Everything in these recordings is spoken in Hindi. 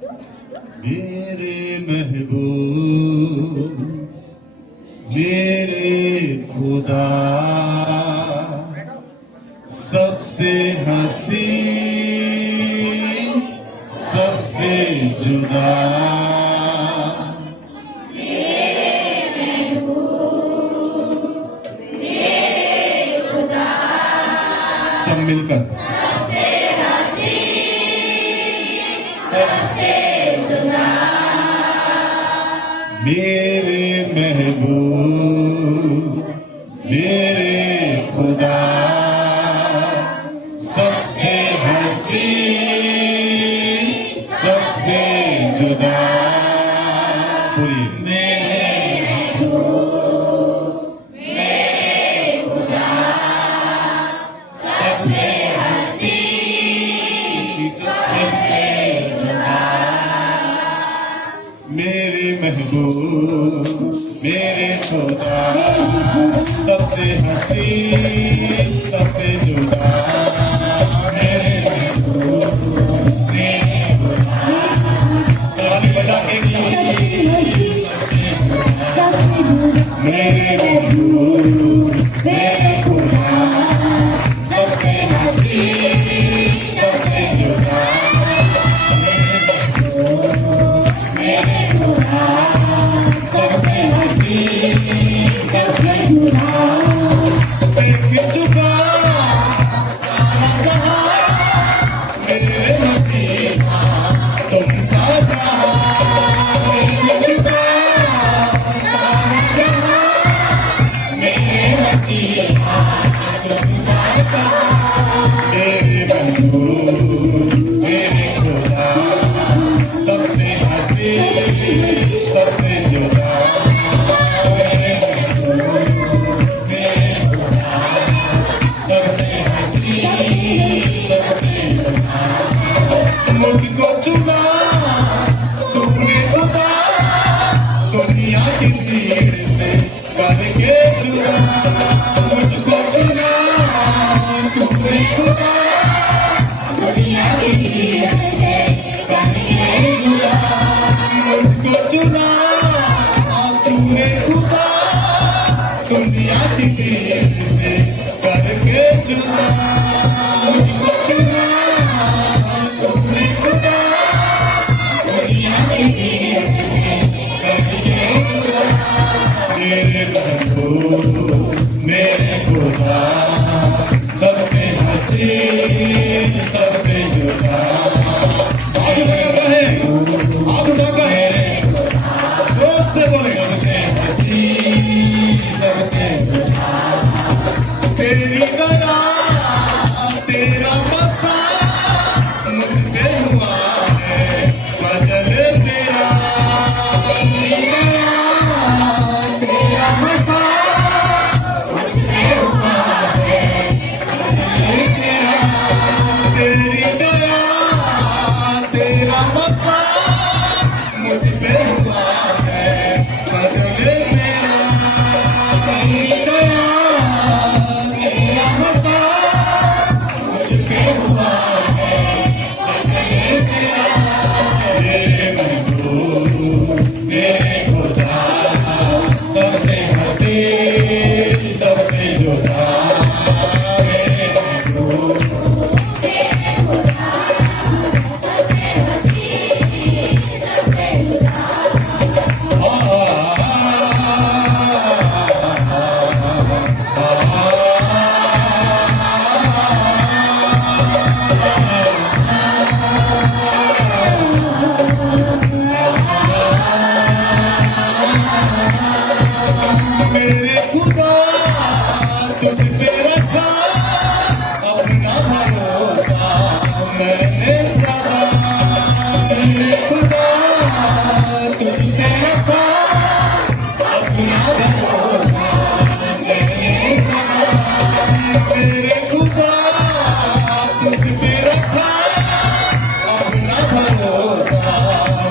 मेरे महबूब मेरे खुदा सबसे हसीन सबसे जुदा सब मिलकर मेरे महबूब मेरे खुदा सबसे हसीन सबसे जुदा पूरी मेरे महबूब मेरे खुदा सबसे हसीन सबसे जुदा मेरे महबूब मेरे खुदा बजा के मेरे महबूब मेरे खुदा सबसे हसीन सबसे जुदा मेरे खुदा सबसे हसीन सबसे जुदा तेरी जुदा सारा जहां मेरे मसीहा तुम साजा तेरी जुदा सारा जहां मेरे मसीहा तुम साजा मेरे महबूब मेरे खुदा सबसे हसीन सबसे जुदा मेरे महबूब मेरे खुदा सबसे हसीन सबसे जुदा मुझको चुना तूने खुदा दुनिया की भीड़ से करके चुना मुझको चुना तूने खुदा दुनिया की भीड़ से करके चुना मुझको चुना तूने खुदा दुनिया की भीड़ से करके चुना मुझको चुना तूने खुदा दुनिया की भीड़ से करके चुना मेरे महबूब मेरे खुदा सबसे हसीन सबसे जुदा आप उठाकर जोर से बोलेगा सबसे हसीन सबसे जुदा तेरी दया तेरा बसा मुझसे हुआ है बदल तेरा तेरी दया तेरा बसा मुझसे हुआ है बदल तेरा तेरी दया तेरा बसा मुझसे हुआ है बदल तेरा तेरी दया तेरा बसा मुझसे हुआ है बदल तेरा मेरे महबूब मेरे खुदा सबसे हसीन सबसे जुदा मेरे महबूब मेरे खुदा तुझ पे रखा अपना भरोसा मैंने सदा मेरे खुदा तुझ पे रखा अपना भरोसा मैंने सदा मेरे खुदा तुझ पे रखा अपना भरोसा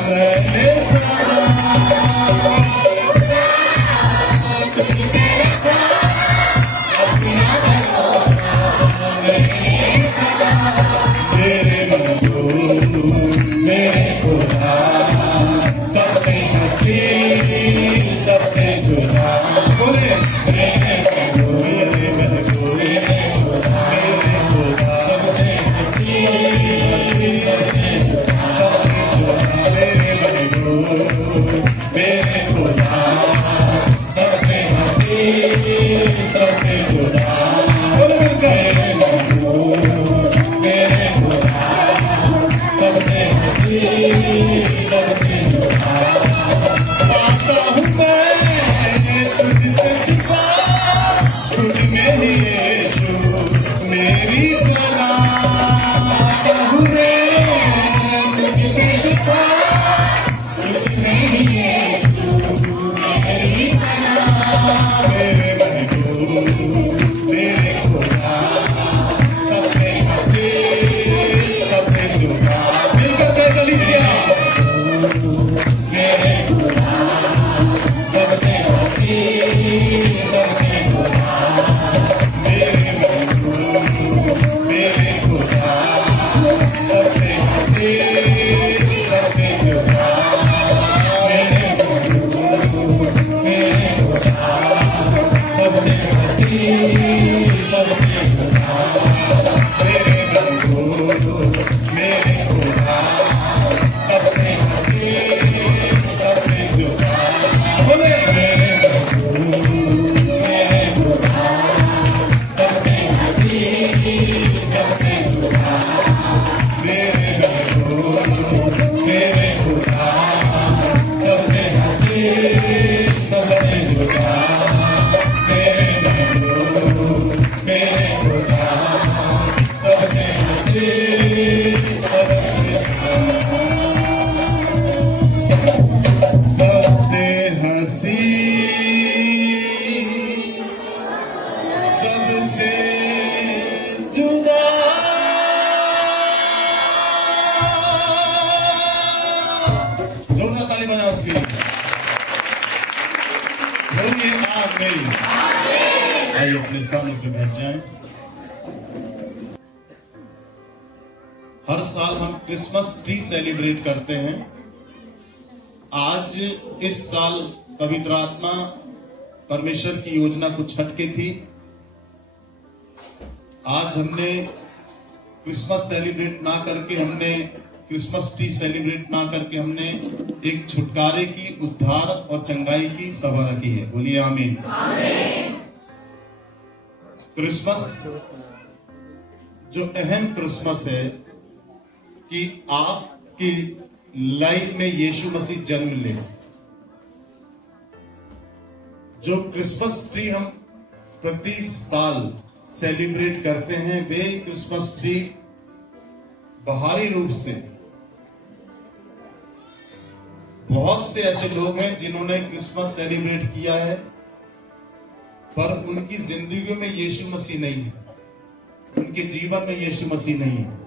मैंने सदा मेरे महबूब मेरे खुदा तब से जुदा पाता हूँ मैं तुझसे छिपा, तुझ में ही यीशु मेरी पनाह हूँ रे, तुझसे छिपा, तुझ में ही यीशु मेरी पनाह। मेरे महबूब मेरे खुदा सबसे हसीन सबसे जुदा, मिलकर कह कलीसिया, मेरे खुदा सबसे हसीन सबसे जुदा, मेरे महबूब मेरे खुदा सबसे हसीन सबसे जुदा, मेरे महबूब मेरे खुदा सबसे हसीन सबसे जुदा, मेरे महबूब मेरे खुदा सबसे हसीन सबसे जुदा, बोले मेरे महबूब मेरे खुदा सबसे हसीन सबसे जुदा, मेरे महबूब मेरे खुदा सबसे हसीन सबसे जुदा, मेरे महबूब मेरे खुदा सबसे हसीन सबसे सबसे हसीन सबसे जुदा। जोरदार ताली बजाओ उसके लिए, बोलिए आमीन। आइए अपने स्थानों पे बैठ जाएं। हर साल हम क्रिसमस ट्री सेलिब्रेट करते हैं। आज इस साल पवित्र आत्मा परमेश्वर की योजना कुछ हटके थी। आज हमने क्रिसमस सेलिब्रेट ना करके, हमने क्रिसमस ट्री सेलिब्रेट ना करके, हमने एक छुटकारे की, उद्धार और चंगाई की सभा रखी है। बोलिए आमीन। क्रिसमस जो अहम क्रिसमस है कि आपकी लाइफ में यीशु मसीह जन्म ले। जो क्रिसमस ट्री हम प्रति साल सेलिब्रेट करते हैं, वे क्रिसमस ट्री बाहरी रूप से, बहुत से ऐसे लोग हैं जिन्होंने क्रिसमस सेलिब्रेट किया है पर उनकी जिंदगी में यीशु मसीह नहीं है, उनके जीवन में यीशु मसीह नहीं है।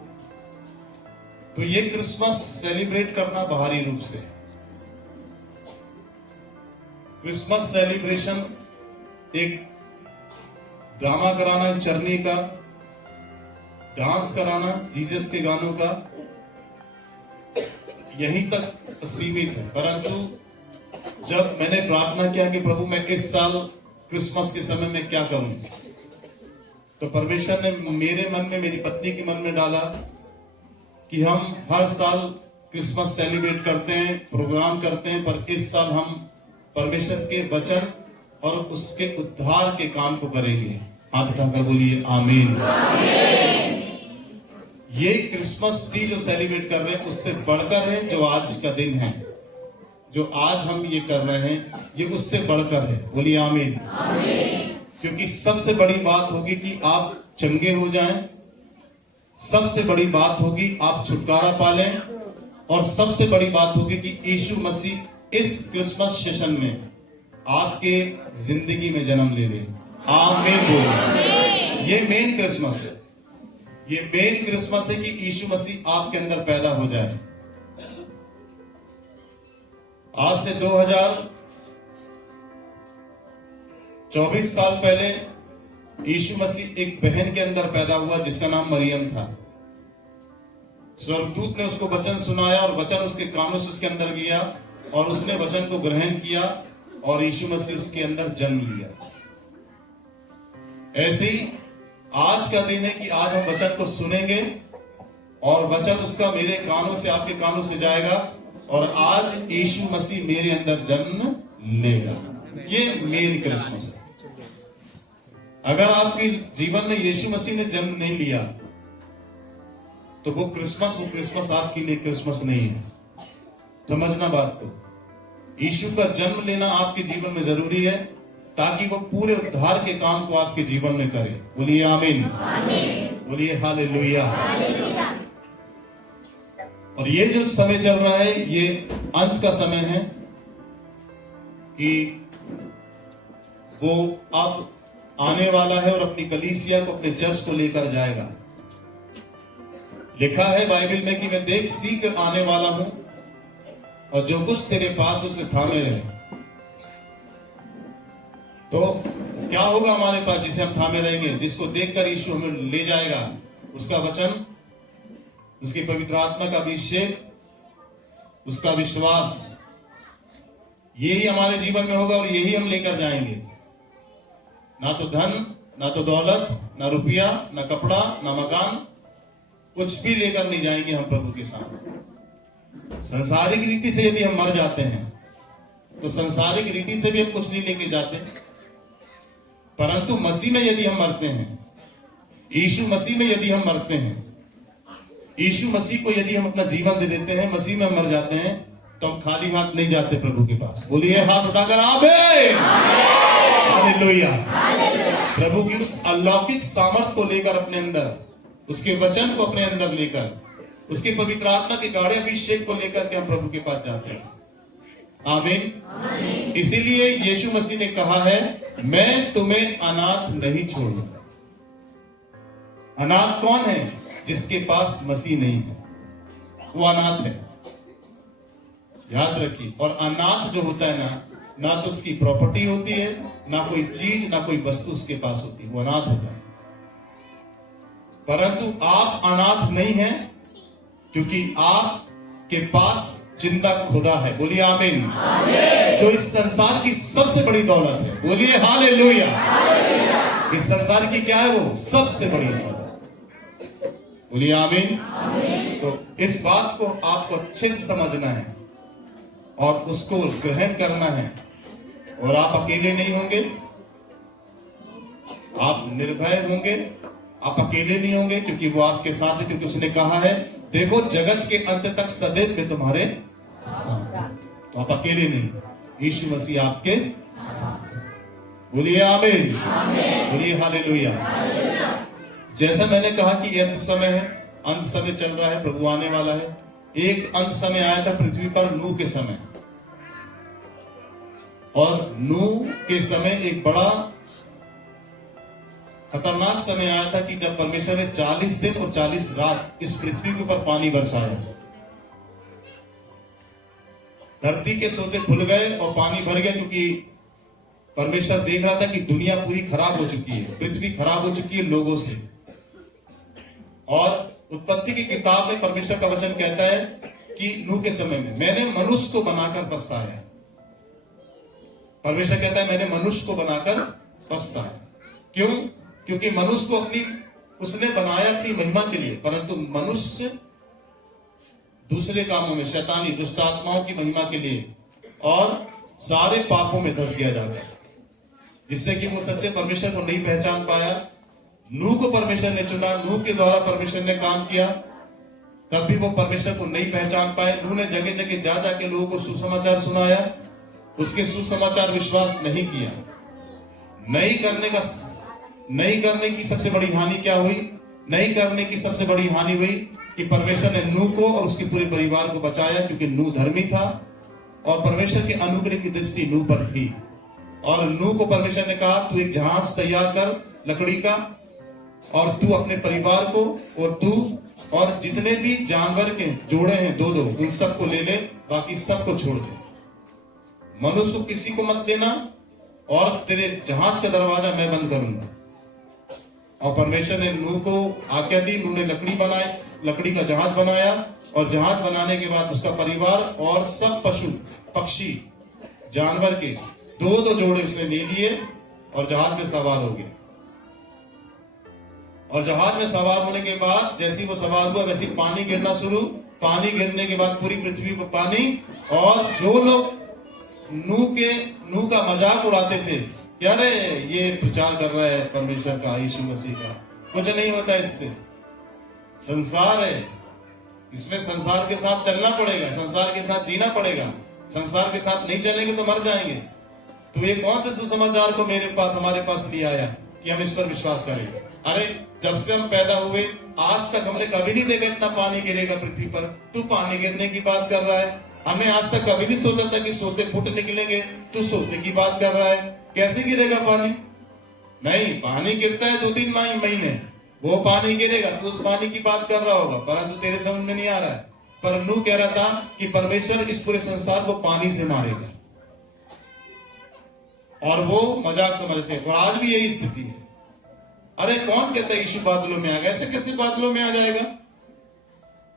तो ये क्रिसमस सेलिब्रेट करना बाहरी रूप से, क्रिसमस सेलिब्रेशन एक ड्रामा कराना चरनी का, डांस कराना जीसस के गानों का, यहीं तक सीमित है। परंतु जब मैंने प्रार्थना किया कि प्रभु मैं इस साल क्रिसमस के समय में क्या करूं, तो परमेश्वर ने मेरे मन में, मेरी पत्नी के मन में डाला कि हम हर साल क्रिसमस सेलिब्रेट करते हैं, प्रोग्राम करते हैं, पर इस साल हम परमेश्वर के वचन और उसके उद्धार के काम को करेंगे। हाथ उठाकर बोलिए आमीन। ये क्रिसमस ट्री जो सेलिब्रेट कर रहे हैं उससे बढ़कर है जो आज का दिन है, जो आज हम ये कर रहे हैं ये उससे बढ़कर है। बोलिए आमीन। क्योंकि सबसे बड़ी बात होगी कि आप चंगे हो जाएं, सबसे बड़ी बात होगी आप छुटकारा पालें, और सबसे बड़ी बात होगी कि यीशु मसीह इस क्रिसमस सेशन में आपके जिंदगी में जन्म ले ले। आमीन बोलिए। ये मेन क्रिसमस है, ये मेन क्रिसमस है कि यीशु मसीह आपके अंदर पैदा हो जाए। आज से 2024 साल पहले यीशु मसीह एक बहन के अंदर पैदा हुआ जिसका नाम मरियम था। स्वर्गदूत ने उसको वचन सुनाया और वचन उसके कानों से उसके अंदर गया और उसने वचन को ग्रहण किया और यीशु मसीह उसके अंदर जन्म लिया। ऐसे ही आज का दिन है कि आज हम वचन को सुनेंगे और वचन उसका मेरे कानों से आपके कानों से जाएगा और आज यीशु मसीह मेरे अंदर जन्म लेगा। ये मेन क्रिसमस है। अगर आपके जीवन में यीशु मसीह ने जन्म नहीं लिया तो वो क्रिसमस आपके लिए क्रिसमस नहीं है। समझना बात को। यीशु का जन्म लेना आपके जीवन में जरूरी है ताकि वो पूरे उद्धार के काम को आपके जीवन में करे। बोलिए आमीन, बोलिए हालेलुया। और ये जो समय चल रहा है ये अंत का समय है कि वो अब आने वाला है और अपनी कलीसिया को, अपने चर्च को लेकर जाएगा। लिखा है बाइबल में कि मैं देख शीघ्र आने वाला हूं और जो कुछ तेरे पास उसे थामे रहे। तो क्या होगा हमारे पास जिसे हम थामे रहेंगे? जिसको देखकर यीशु हमें ले जाएगा, उसका वचन, उसकी पवित्र आत्मा का अभिषेक, उसका विश्वास, यही हमारे जीवन में होगा और यही हम लेकर जाएंगे। ना तो धन, ना तो दौलत, ना रुपया, ना कपड़ा, ना मकान, कुछ भी लेकर नहीं जाएंगे हम प्रभु के सामने। संसारिक रीति से यदि हम मर जाते हैं तो संसारिक रीति से भी हम कुछ नहीं लेके जाते, परंतु मसीह में यदि हम मरते हैं, यीशु मसीह में यदि हम मरते हैं, यीशु मसीह को यदि हम अपना जीवन दे देते हैं, मसीह में हम मर जाते हैं, तो हम खाली हाथ नहीं जाते प्रभु के पास। बोलिए हाथ उठाकर आमीन, हालेलुया। प्रभु की उस अलौकिक सामर्थ को लेकर अपने अंदर, उसके वचन को अपने अंदर लेकर, उसके पवित्र आत्मा के गाढ़े अभिषेक को लेकर के हम प्रभु के पास जाते हैं। आमीन। इसीलिए यीशु मसीह ने कहा है, मैं तुम्हें अनाथ नहीं छोड़ूंगा। अनाथ कौन है? जिसके पास मसीह नहीं है, वो अनाथ है। याद रखिए। और अनाथ जो होता है ना तो उसकी प्रॉपर्टी होती है, ना कोई चीज, ना कोई वस्तु उसके पास होती है, वो अनाथ होता है। परंतु आप अनाथ नहीं हैं, क्योंकि आपके पास जिंदा खुदा है। बोलिए आमीन। जो इस संसार की सबसे बड़ी दौलत है। बोलिए हालेलुया। इस संसार की क्या है? वो सबसे बड़ी दौलत। बोलिए आमीन। तो इस बात को आपको अच्छे से समझना है और उसको ग्रहण करना है। और आप अकेले नहीं होंगे, आप निर्भय होंगे, आप अकेले नहीं होंगे, क्योंकि वो आपके साथ है। क्योंकि उसने कहा है, देखो जगत के अंत तक सदैव मैं तुम्हारे साथ हूं। तो आप अकेले नहीं, यीशु मसीह आपके साथ। बोलिए आमीन, बोलिए हालेलुया। जैसा मैंने कहा कि अंत समय है, अंत समय चल रहा है, प्रभु आने वाला है। एक अंत समय आया था पृथ्वी पर, नूह के समय। और नूह के समय एक बड़ा खतरनाक समय आया था कि जब परमेश्वर ने 40 दिन और 40 रात इस पृथ्वी के ऊपर पानी बरसाया। धरती के सोते खुल गए और पानी भर गया, क्योंकि परमेश्वर देख रहा था कि दुनिया पूरी खराब हो चुकी है, पृथ्वी खराब हो चुकी है लोगों से। और उत्पत्ति की किताब में परमेश्वर का वचन कहता है कि नूह के समय में मैंने मनुष्य को बनाकर पछताया। परमेश्वर कहता है मैंने मनुष्य को बनाकर पछताया। क्यों? क्योंकि मनुष्य को उसने बनाया अपनी महिमा के लिए, परंतु मनुष्य दूसरे कामों में, शैतानी दुष्ट आत्माओं की महिमा के लिए और सारे पापों में धंस गया जाता है, जिससे कि वो सच्चे परमेश्वर को नहीं पहचान पाया। नूह को परमेश्वर ने चुना, नूह के द्वारा परमेश्वर ने काम किया, तब भी वो परमेश्वर को नहीं पहचान पाए। नूह ने जगह जगह जा जाके लोगों को सुसमाचार सुनाया, उसके सुसमाचार विश्वास नहीं किया। नहीं करने की सबसे बड़ी हानि क्या हुई? नहीं करने की सबसे बड़ी हानि हुई कि परमेश्वर ने नूह को और उसके पूरे परिवार को बचाया, क्योंकि नूह धर्मी था और परमेश्वर के अनुग्रह की दृष्टि नूह पर थी। और नूह को परमेश्वर ने कहा, तू एक जहाज तैयार कर लकड़ी का, और तू अपने परिवार को और तू और जितने भी जानवर के जोड़े हैं दो दो, उन सबको ले ले, बाकी सबको छोड़ दे। मनुष्य को किसी को मत देना, और तेरे जहाज का दरवाजा मैं बंद करूंगा। और परमेश्वर ने नूह को आज्ञा दी। नूह ने लकड़ी का जहाज बनाया, और जहाज बनाने के बाद उसका परिवार और सब पशु पक्षी जानवर के दो दो जोड़े उसने ले लिए और जहाज में सवार हो गए। और जहाज में सवार होने के बाद जैसे वो सवार हुआ, वैसे पानी गिरना शुरू। पानी गिरने के बाद पूरी पृथ्वी पर पानी, और जो लोग नूह का मजाक उड़ाते थे, क्या रे ये प्रचार कर रहा है परमेश्वर का, यीशु मसीह का, कुछ नहीं होता इससे, संसार है, इसमें संसार के साथ चलना पड़ेगा, संसार के साथ जीना पड़ेगा। संसार के साथ नहीं चलेंगे तो मर जाएंगे। तो ये कौन से सुसमाचार को मेरे पास, हमारे पास ले आया कि हम इस पर विश्वास करें? अरे जब से हम पैदा हुए आज तक हमने कभी नहीं देखा इतना पानी गिरेगा पृथ्वी पर। तू पानी गिरने की बात कर रहा है। हमने आज तक कभी नहीं सोचा था कि सोते फूट निकलेंगे। तू सोते की बात कर रहा है। कैसे गिरेगा पानी? नहीं, पानी गिरता है 2-3 महीने, वो पानी गिरेगा। तो उस पानी की बात कर रहा होगा, परंतु तेरे समझ में नहीं आ रहा है। पर नूह कह रहा था कि परमेश्वर इस पूरे संसार को पानी से मारेगा, और वो मजाक समझते हैं। और आज भी यही स्थिति है। अरे कौन कहता है यीशु बादलों में आ गया? ऐसे कैसे बादलों में आ जाएगा?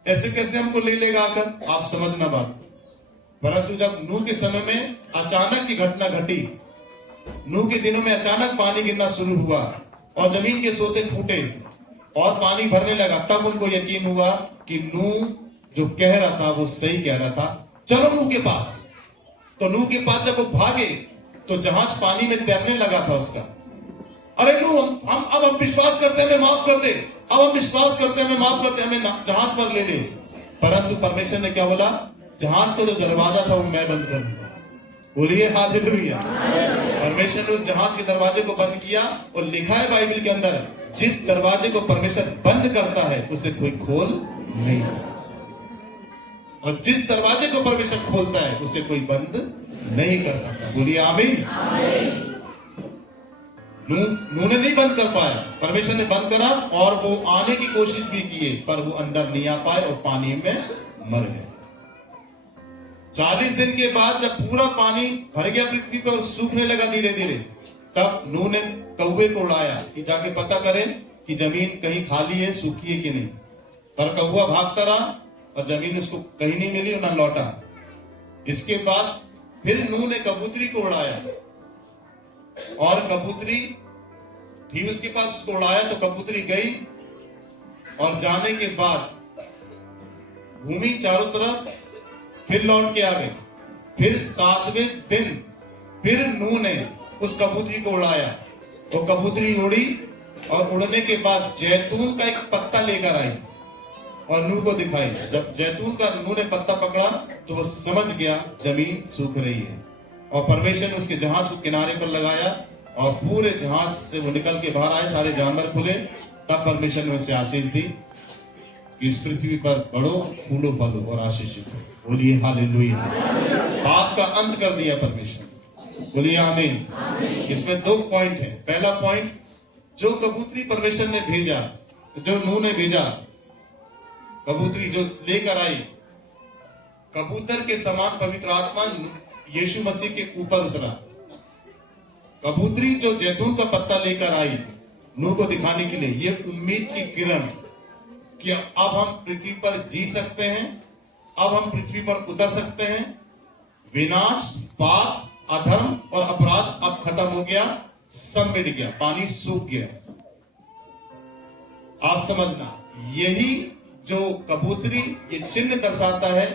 ऐसे कैसे हमको ले लेगा आकर? आप समझना बात। परंतु जब नूह के समय में अचानक की घटना घटी, नूह के दिनों में अचानक पानी गिरना शुरू हुआ और जमीन के सोते फूटे और पानी भरने लगा, तब उनको यकीन हुआ कि नूह जो कह रहा था वो सही कह रहा था। चलो नूह के पास। तो नूह के पास जब वो भागे तो जहाज पानी में तैरने लगा था उसका। अरे नूह, हम विश्वास करते हैं, हमें माफ कर दे। अब हम विश्वास करते हैं, हमें माफ करते हैं, हमें जहाज पर ले ले। परंतु परमेश्वर ने क्या बोला? जहाज का जो दरवाजा था वो मैं बंद कर दूंगा। बोलिए हालेलुया। परमेश्वर ने उस जहाज के दरवाजे को बंद किया। और लिखा है बाइबल के अंदर, जिस दरवाजे को परमेश्वर बंद करता है उसे कोई खोल नहीं सकता, और जिस दरवाजे को परमेश्वर खोलता है उसे कोई बंद नहीं कर सकता। बोलिए आमीन। नूह ने नहीं बंद कर पाया, परमेश्वर ने बंद करा, और वो आने की कोशिश भी किए पर वो अंदर नहीं आ पाए और पानी में मर गए। 40 दिन के बाद जब पूरा पानी भर गया पृथ्वी पर, सूखने लगा धीरे धीरे, तब नूह ने कौवे को उड़ाया कि जाके पता करें कि जमीन कहीं खाली है, सूखी है कि नहीं। पर कौवा भागता रहा और जमीन उसको कहीं नहीं मिली और ना लौटा। इसके बाद फिर नूह ने कबूतरी को उड़ाया, और कबूतरी थी उसके पास, उसको उड़ाया तो कबूतरी गई और जाने के बाद घूमी चारों तरफ, फिर लौट के आ गई। फिर 7वें दिन फिर नूह ने उस कबूतरी को उड़ाया। वो कबूतरी उड़ी और उड़ने के बाद जैतून का एक पत्ता लेकर आई और नूह को दिखाई। जब जैतून का नूह ने पत्ता पकड़ा तो वो समझ गया जमीन सूख रही है, और परमेश्वर ने उसके जहाज को किनारे पर लगाया और पूरे जहाज से वो निकल के बाहर आए, सारे जानवर खुले। तब परमेश्वर ने उसे आशीष दी कि इस पृथ्वी पर बढ़ो, फूलो फलो और आशीषित हो। बोलिए हालेलुया। पाप का अंत कर दिया परमेश्वर। बोलिए आमीन। इसमें 2 पॉइंट है। पहला पॉइंट, जो कबूतरी परमेश्वर ने भेजा, जो नूह ने भेजा, कबूतरी जो लेकर आई, कबूतर के समान पवित्र आत्मा यीशु मसीह के ऊपर उतरा। कबूतरी जो जैतून का पत्ता लेकर आई नूह को दिखाने के लिए, ये उम्मीद की किरण कि अब हम पृथ्वी पर जी सकते हैं, अब हम पृथ्वी पर उतर सकते हैं। विनाश, पाप, अधर्म और अपराध अब खत्म हो गया, सब मिट गया, पानी सूख गया। आप समझना, यही जो कबूतरी ये चिन्ह दर्शाता है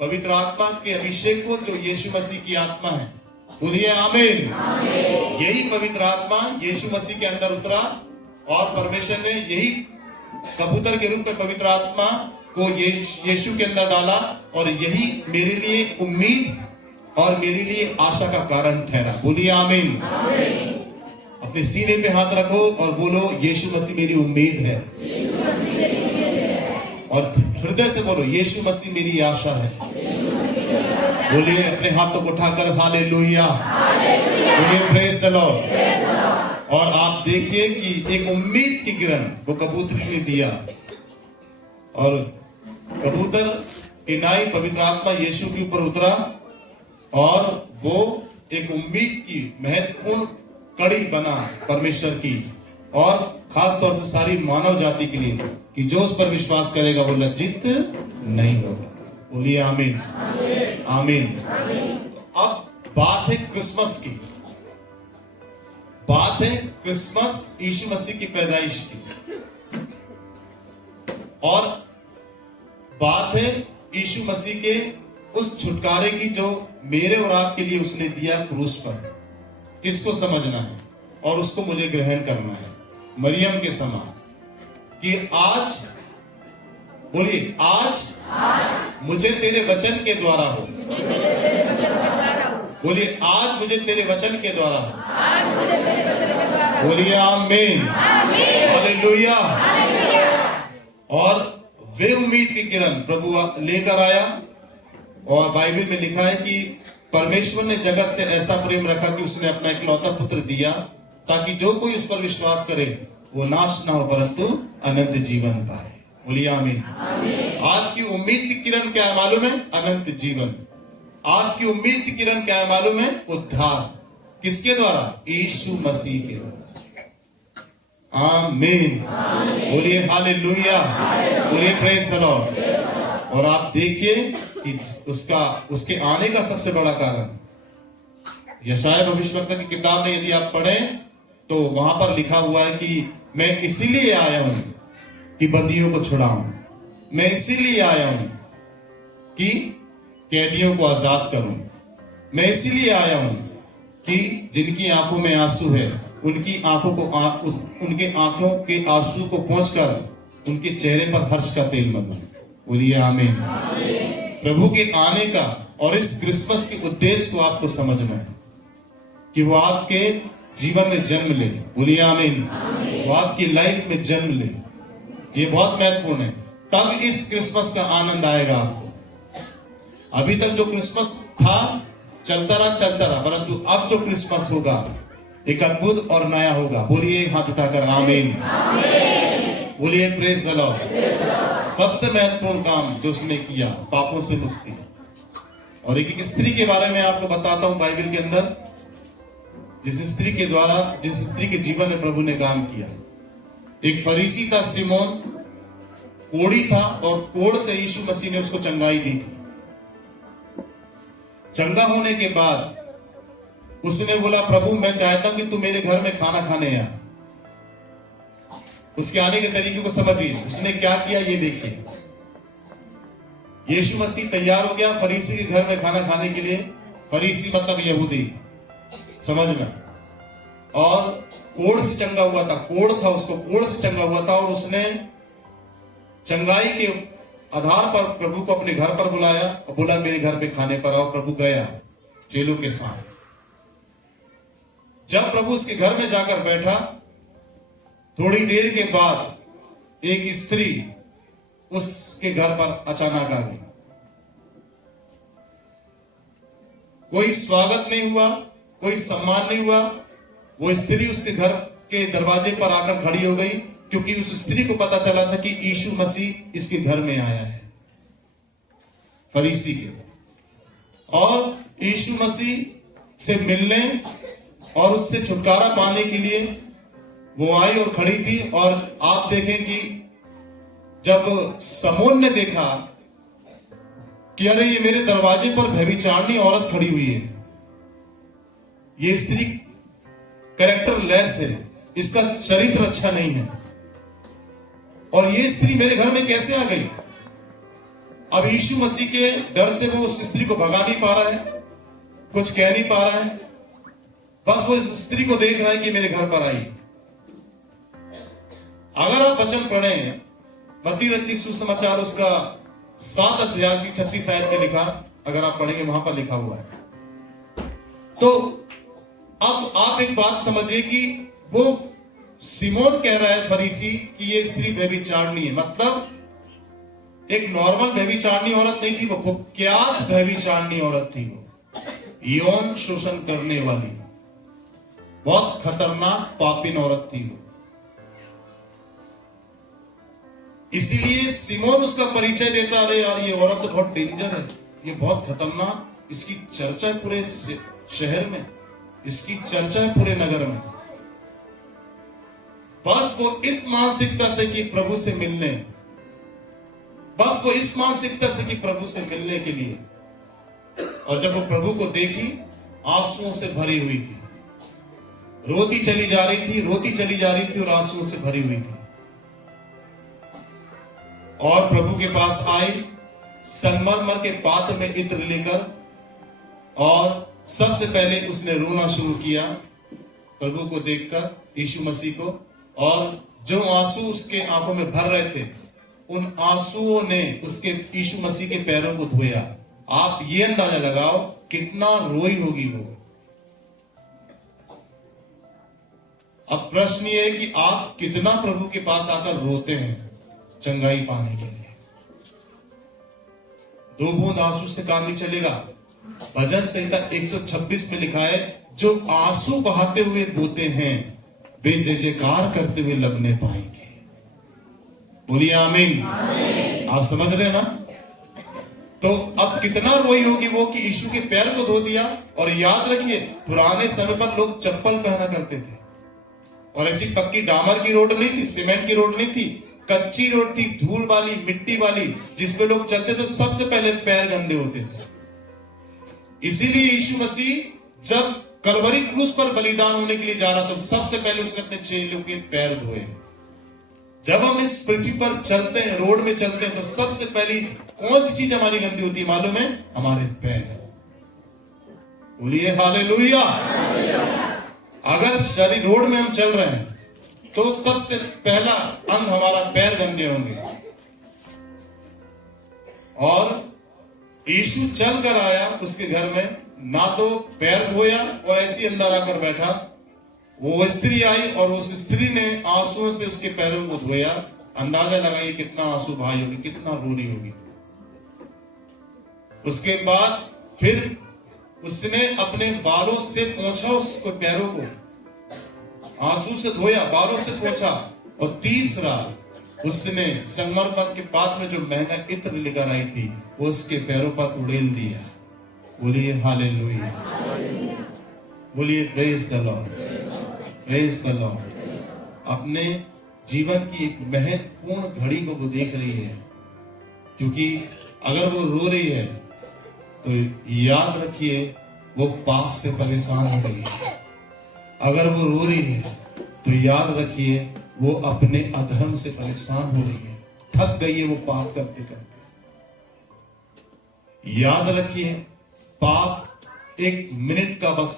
पवित्र आत्मा के अभिषेक को, जो यीशु मसीह की आत्मा है। बोलिए आमीन। यही पवित्र आत्मा यीशु मसीह के अंदर उतरा और परमेश्वर ने यही कबूतर के रूप में पवित्र आत्मा को यीशु के अंदर डाला, और यही मेरे लिए उम्मीद और मेरे लिए आशा का कारण ठहरा। बोलिए आमीन। अपने सीने पे हाथ रखो और बोलो, यीशु मसीह मेरी उम्मीद है। और हृदय से बोलो, यीशु मसीह मेरी आशा है। बोलिए अपने हाथों को उठाकर हालेलुया, बोलिए प्रेज द लॉर्ड। और आप देखिए कि एक उम्मीद की किरण वो कबूतरी ने दिया, और कबूतर इनाई पवित्र आत्मा यीशु के ऊपर उतरा, और वो एक उम्मीद की महत्वपूर्ण कड़ी बना परमेश्वर की, और खास तौर से सारी मानव जाति के लिए, कि जो उस पर विश्वास करेगा वो लज्जित नहीं होगा। बोलिए आमीन। आमीन। अब बात है क्रिसमस की, बात है क्रिसमस यीशु मसीह की पैदाइश की, और बात है यीशु मसीह के उस छुटकारे की जो मेरे और आपके लिए उसने दिया क्रूस पर। इसको समझना है और उसको मुझे ग्रहण करना है, मरियम के समान, कि आज बोलिए आज मुझे तेरे वचन के द्वारा हो। बोलिए आज मुझे तेरे वचन के द्वारा हो। बोलिए आमीन, हालेलुया। और वे उम्मीद की किरण प्रभु लेकर आया। और बाइबल में लिखा है कि परमेश्वर ने जगत से ऐसा प्रेम रखा कि उसने अपना इकलौता पुत्र दिया, ताकि जो कोई उस पर विश्वास करे वो नाश ना हो परंतु अनंत जीवन पाए। बोलिए आमीन। आपकी उम्मीद की किरण क्या है मालूम है? अनंत जीवन। आपकी उम्मीद की किरण क्या है मालूम है? उद्धार। किसके द्वारा? यीशु मसीह के द्वारा। आमीन, बोलिए हालेलुया, बोलिए प्रेज द लॉर्ड। और आप देखिए कि उसके आने का सबसे बड़ा कारण यशायाह भविष्यवक्ता की किताब में यदि आप पढ़ें तो वहां पर लिखा हुआ है कि मैं इसीलिए आया हूं कि बंदियों को छुड़ाऊं। मैं इसीलिए आया हूं कि कैदियों को आजाद करूं। मैं इसीलिए आया हूं कि जिनकी आंखों में आंसू है उनकी आंखों को उनके आंखों के आंसू को पोंछकर उनके चेहरे पर हर्ष का तेल मलूं। बोलिए आमीन। प्रभु के आने का और इस क्रिसमस के उद्देश्य को आपको समझना है कि वो आपके जीवन में जन्म ले। बोलिए आमीन। वो आपकी लाइफ में जन्म ले, ये बहुत महत्वपूर्ण है। तब इस क्रिसमस का आनंद आएगा आपको। अभी तक जो क्रिसमस था चलता रहा, परंतु अब जो क्रिसमस होगा एक अद्भुत और नया होगा। बोलिए हाथ उठाकर आमीन, बोलिए प्रेज द लॉर्ड। सबसे महत्वपूर्ण काम जो उसने किया, पापों से मुक्ति। और एक स्त्री के बारे में आपको बताता हूं बाइबल के अंदर, जिस स्त्री के जीवन में प्रभु ने काम किया। एक फरीसी था सिमोन, कोढ़ी था, और कोढ़ से यीशु मसीह ने उसको चंगाई दी थी। चंगा होने के बाद उसने बोला, प्रभु मैं चाहता हूं कि तू मेरे घर में खाना खाने आ। उसके आने के तरीके को समझिए, उसने क्या किया ये देखिए। यीशु मसीह तैयार हो गया फरीसी के घर में खाना खाने के लिए। फरीसी मतलब यहूदी, समझना। और कोढ़ से चंगा हुआ था, कोढ़ था, उसको कोढ़ से चंगा हुआ था। और उसने चंगाई के आधार पर प्रभु को अपने घर पर बुलाया और बोला मेरे घर पे खाने पर आओ। प्रभु गया चेलों के साथ। जब प्रभु उसके घर में जाकर बैठा, थोड़ी देर के बाद एक स्त्री उसके घर पर अचानक आ गई। कोई स्वागत नहीं हुआ, कोई सम्मान नहीं हुआ। वो स्त्री उसके घर के दरवाजे पर आकर खड़ी हो गई, क्योंकि उस स्त्री को पता चला था कि यीशु मसीह इसके घर में आया है, फरीसी के। और यीशु मसीह से मिलने और उससे छुटकारा पाने के लिए वो आई और खड़ी थी। और आप देखें कि जब समोन ने देखा कि अरे ये मेरे दरवाजे पर व्यभिचारिणी औरत खड़ी हुई है, ये स्त्री कैरेक्टर लेस है, इसका चरित्र अच्छा नहीं है, और ये स्त्री मेरे घर में कैसे आ गई। अब यीशु मसीह के डर से वो उस स्त्री को भगा नहीं पा रहा है, कुछ कह नहीं पा रहा है, बस वो इस स्त्री को देख रहा है कि मेरे घर पर आई। अगर आप वचन पढ़ें, मत्ती रचित सुसमाचार उसका 7 अध्याय 36 आयत में लिखा, अगर आप पढ़ेंगे वहां पर लिखा हुआ है। तो अब आप एक बात समझिए कि वो सिमोन कह रहा है फरीसी कि ये स्त्री व्यभिचारिणी है। मतलब एक नॉर्मल व्यभिचारिणी औरत नहीं थी, वो कुख्यात व्यभिचारिणी औरत थी। वो यौन शोषण करने वाली बहुत खतरनाक पापिन औरत थी वो। इसीलिए सिमोन उसका परिचय देता, अरे यार ये औरत तो बहुत डेंजर है, ये बहुत खतरनाक, इसकी चर्चा है पूरे शहर में, इसकी चर्चा है पूरे नगर में। बस वो इस मानसिकता से कि प्रभु से मिलने, बस वो इस मानसिकता से कि प्रभु से मिलने के लिए। और जब वो प्रभु को देखी, आंसुओं से भरी हुई थी, रोती चली जा रही थी, रोती चली जा रही थी और आंसुओं से भरी हुई थी। और प्रभु के पास आई संगमरमर के पात्र में इत्र लेकर, और सबसे पहले उसने रोना शुरू किया प्रभु को देखकर, यीशु मसीह को। और जो आंसू उसके आंखों में भर रहे थे उन आंसुओं ने उसके यीशु मसीह के पैरों को धोया। आप ये अंदाजा लगाओ कितना रोई होगी वो। अब प्रश्न ये है कि आप कितना प्रभु के पास आकर रोते हैं चंगाई पाने के लिए। 2 बूंद आंसू से काम नहीं चलेगा। भजन संहिता 126 में लिखा है, जो आंसू बहाते हुए बोते हैं वे जय जयकार करते हुए लगने पाएंगे। बोलिए आमीन। आप समझ रहे हैं ना। तो अब कितना रोई होगी वो कि यीशु के पैर को धो दिया। और याद रखिए, पुराने समय पर लोग चप्पल पहना करते थे, और ऐसी पक्की डामर की रोड नहीं थी, सीमेंट की रोड नहीं थी, कच्ची रोड थी, धूल वाली, मिट्टी वाली, जिसपे लोग चलते थे। सबसे पहले पैर गंदे होते थे। इसीलिए यीशु मसीह जब कलवरी क्रूस पर बलिदान होने के लिए जा रहा था, सबसे पहले उसने अपने चेलों के पैर धोए। जब हम इस पृथ्वी पर चलते हैं, रोड में चलते हैं, तो सबसे पहली कौन सी चीज हमारी गंदी होती है मालूम है? हमारे पैर। बोलिए हालेलुया। अगर शरीर रोड में हम चल रहे हैं तो सबसे पहला अंग हमारा पैर गंदे होंगे। और यीशु चल कर आया उसके घर में, ना तो पैर धोया और ऐसी अंदर आकर बैठा। वो स्त्री आई और उस स्त्री ने आंसुओं से उसके पैरों को धोया। अंदाजा लगाइए कितना आंसू बहाई होगी, कितना रो रही होगी। उसके बाद फिर उसने अपने बालों से पोंछा उसको, पैरों को आंसू से धोया, बालों से पोंछा। और तीसरा, उसने संगमरमर के पात्र में जो महंगा इत्र लेकर आई थी वो उसके पैरों पर उड़ेल दिया। बोलिए हालेलुया। बोलिए praise the Lord, praise the Lord. अपने जीवन की एक महत्वपूर्ण घड़ी को वो देख रही है, क्योंकि अगर वो रो रही है तो याद रखिए वो पाप से परेशान हो रही है। अगर वो रो रही है तो याद रखिए वो अपने अधर्म से परेशान हो रही है, थक गई है वो पाप करते करते। याद रखिए, पाप एक मिनट का बस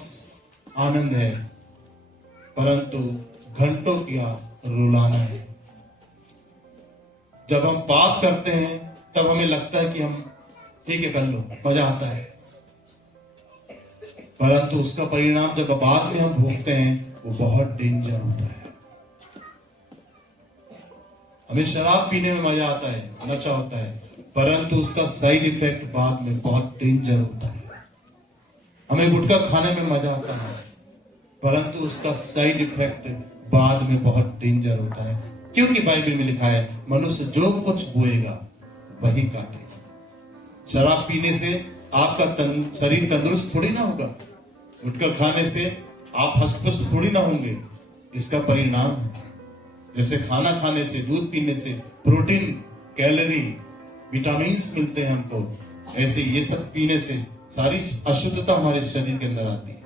आनंद है, परंतु घंटों का रुलाना है। जब हम पाप करते हैं तब हमें लगता है कि हम ठीक है कर लो, मजा आता है, परंतु उसका परिणाम जब बाद में हम भोगते हैं वो बहुत डेंजर होता है। हमें शराब पीने में मजा आता है, नशा होता है, परंतु उसका साइड इफेक्ट बाद में बहुत डेंजर होता है। हमें गुटखा खाने में मजा आता है, परंतु उसका साइड इफेक्ट बाद में बहुत डेंजर होता है, क्योंकि बाइबल में लिखा है मनुष्य जो कुछ बोएगा वही काटेगा। शराब पीने से आपका शरीर तंदुरुस्त थोड़ी ना होगा, गुटखा खाने से आप हष्टपुष्ट थोड़ी ना होंगे। इसका परिणाम है, जैसे खाना खाने से, दूध पीने से प्रोटीन, कैलोरी, विटामिन्स मिलते हैं हमको, ऐसे ये सब पीने से सारी अशुद्धता हमारे शरीर के अंदर आती है।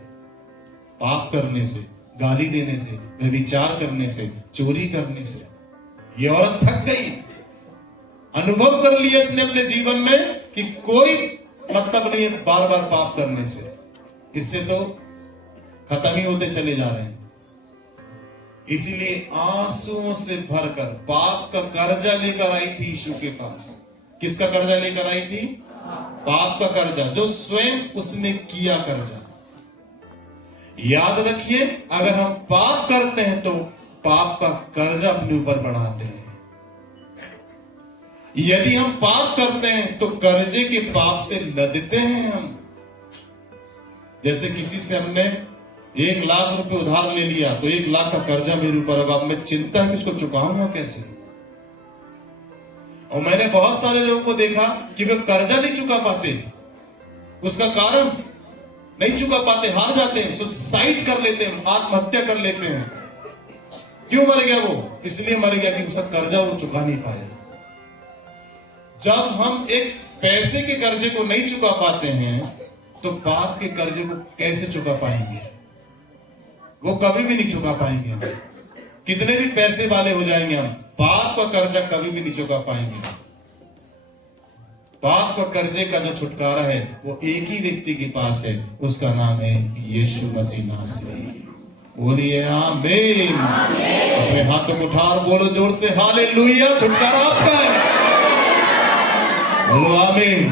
पाप करने से, गाली देने से, व्यभिचार करने से, चोरी करने से। ये औरत थक गई, अनुभव कर लिया इसने अपने जीवन में कि कोई मतलब नहीं है बार बार पाप करने से, इससे तो खत्म ही होते चले जा रहे हैं। इसीलिए आंसुओं से भरकर पाप का कर्जा लेकर आई थी यीशु के पास। किसका कर्जा लेकर आई थी? पाप का कर्जा, जो स्वयं उसने किया कर्जा। याद रखिए, अगर हम पाप करते हैं तो पाप का कर्जा अपने ऊपर बढ़ाते हैं। यदि हम पाप करते हैं तो कर्जे के पाप से लदते हैं हम। जैसे किसी से हमने 1 लाख रुपए उधार ले लिया तो 1 लाख का कर्जा मेरे ऊपर, अब मैं चिंता है कि उसको चुकाऊंगा कैसे। और मैंने बहुत सारे लोगों को देखा कि वे कर्जा नहीं चुका पाते, उसका कारण नहीं चुका पाते, हार जाते हैं, सुसाइड कर लेते हैं, आत्महत्या कर लेते हैं। क्यों मर गया वो? इसलिए मर गया कि उसका कर्जा वो चुका नहीं पाया। जब हम एक पैसे के कर्जे को नहीं चुका पाते हैं तो पाप के कर्जे को कैसे चुका पाएंगे? वो कभी भी नहीं चुका पाएंगे हम। कितने भी पैसे वाले हो जाएंगे हम, पाप का कर्जा कभी भी नहीं चुका पाएंगे। पाप का कर्जे का जो छुटकारा है वो एक ही व्यक्ति के पास है, उसका नाम है यीशु मसीह नासरी। बोलिए आमीन। अपने हाथों को उठा और बोलो जोर से हालेलुया, छुटकारा आपका है। बोलो आमीन।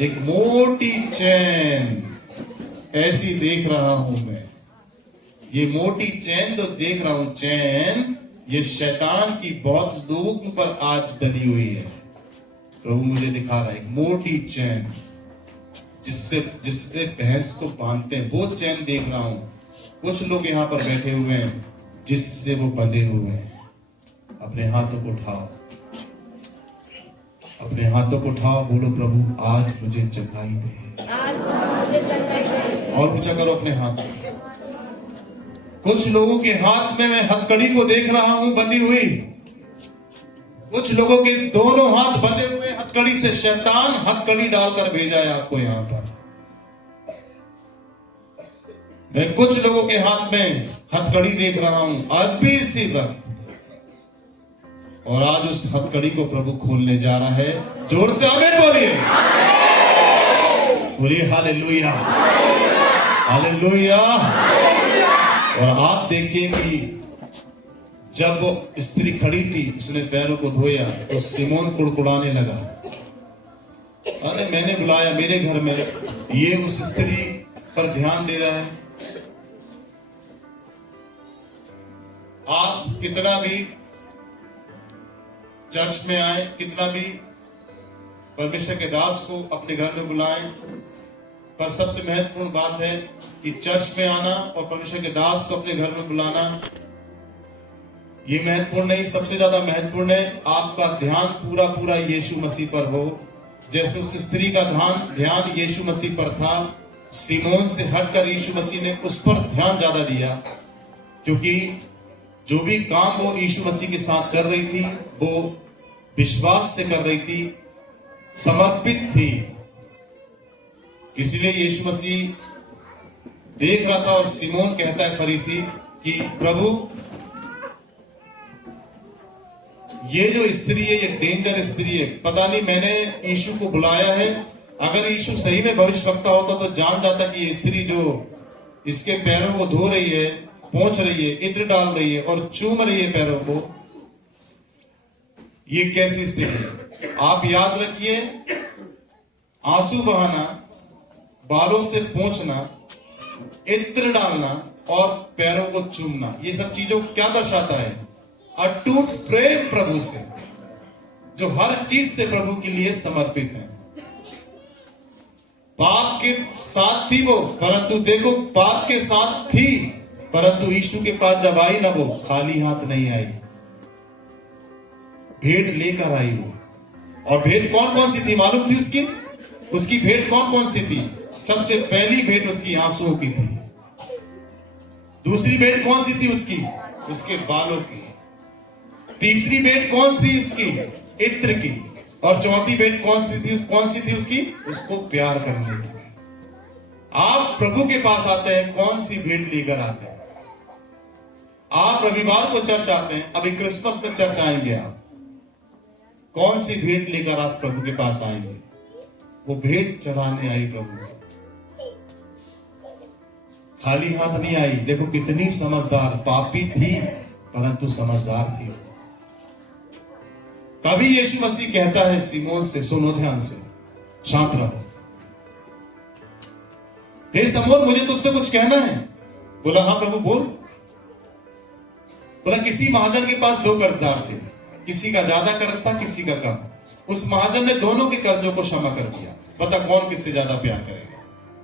एक मोटी चैन ऐसी देख रहा हूं मैं। ये मोटी चैन तो देख रहा हूं, चैन ये शैतान की बहुत लोगों पर आज डली हुई है। प्रभु मुझे दिखा रहा है एक मोटी चैन जिससे भैंस को बांधते हैं, वो चैन देख रहा हूं। कुछ लोग यहाँ पर बैठे हुए हैं जिससे वो बंधे हुए हैं। अपने हाथों को उठाओ, अपने हाथों को उठाओ, बोलो प्रभु आज मुझे चंगाई दे। और ऊंचा करो अपने हाथ। कुछ लोगों के हाथ में मैं हथकड़ी को देख रहा हूं बंधी हुई। कुछ लोगों के दोनों हाथ बंधे हुए हथकड़ी से। शैतान हथकड़ी डालकर भेजा है आपको यहां पर। मैं कुछ लोगों के हाथ में हथकड़ी देख रहा हूं अभी इसी वक्त, और आज उस हथकड़ी को प्रभु खोलने जा रहा है। जोर से आमीन बोलिए, बोलिए हालेलुया, हालेलुया। और आप देखिए कि जब वो स्त्री खड़ी थी, उसने पैरों को धोया तो सिमोन कुड़कुड़ाने लगा। अरे मैंने बुलाया मेरे घर में, ये उस स्त्री पर ध्यान दे रहा है। आप कितना भी चर्च में आए, कितना भी परमेश्वर के दास को अपने घर में बुलाएं, पर सबसे महत्वपूर्ण बात है कि चर्च में आना और परमेश्वर के दास को अपने घर में बुलाना, ये महत्वपूर्ण नहीं, सबसे ज्यादा महत्वपूर्ण है आपका ध्यान पूरा पूरा यीशु मसीह पर हो। जैसे उस स्त्री का ध्यान यीशु मसीह पर था, सिमोन से हटकर यीशु मसीह ने उस पर ध्यान ज्यादा दिया, क्योंकि जो भी काम वो यीशु मसीह के साथ कर रही थी वो विश्वास से कर रही थी, समर्पित थी। इसलिए यीशु मसीह देख रहा था और सिमोन कहता है फरीसी कि प्रभु ये जो स्त्री है ये डेंजर स्त्री है, पता नहीं मैंने यीशु को बुलाया है, अगर यीशु सही में भविष्यवक्ता होता तो जान जाता कि ये स्त्री जो इसके पैरों को धो रही है, पोंछ रही है, इत्र डाल रही है और चूम रही है पैरों को, ये कैसी स्त्री है। आप याद रखिए, आंसू बहाना, बालों से पोंछना, इत्र डालना और पैरों को चूमना, ये सब चीजों क्या दर्शाता है? अटूट प्रेम प्रभु से, जो हर चीज से प्रभु के लिए समर्पित है। पाप के साथ थी वो, परंतु देखो पाप के साथ थी, परंतु यीशु के पास जब आई ना, वो खाली हाथ नहीं आई, भेंट लेकर आई वो। और भेंट कौन कौन सी थी मालूम थी उसकी? उसकी भेंट कौन कौन सी थी? सबसे पहली भेंट उसकी आंसुओं की थी। दूसरी भेंट कौन सी थी उसकी? उसके बालों की। तीसरी भेंट कौन सी थी उसकी? इत्र की। और चौथी भेंट कौन सी थी उसकी? उसको प्यार करने की। आप प्रभु के पास आते हैं, कौन सी भेंट लेकर आते हैं? आप रविवार को चर्च आते हैं, अभी क्रिसमस में चर्च आएंगे, आप कौन सी भेंट लेकर आप प्रभु के पास आएंगे? वो भेंट चढ़ाने आई प्रभु को, खाली हाथ नहीं आई। देखो कितनी समझदार, पापी थी परंतु समझदार थी। तभी यीशु मसीह कहता है सिमोन से, सुनो ध्यान से, शांत रहो। हे सिमोन, मुझे तुझसे कुछ कहना है। बोला हाँ प्रभु बोल। बोला किसी महाजन के पास 2 कर्जदार थे, किसी का ज्यादा कर्ज था, किसी का कम। उस महाजन ने दोनों के कर्जों को क्षमा कर दिया। पता कौन किससे ज्यादा प्यार करेगा?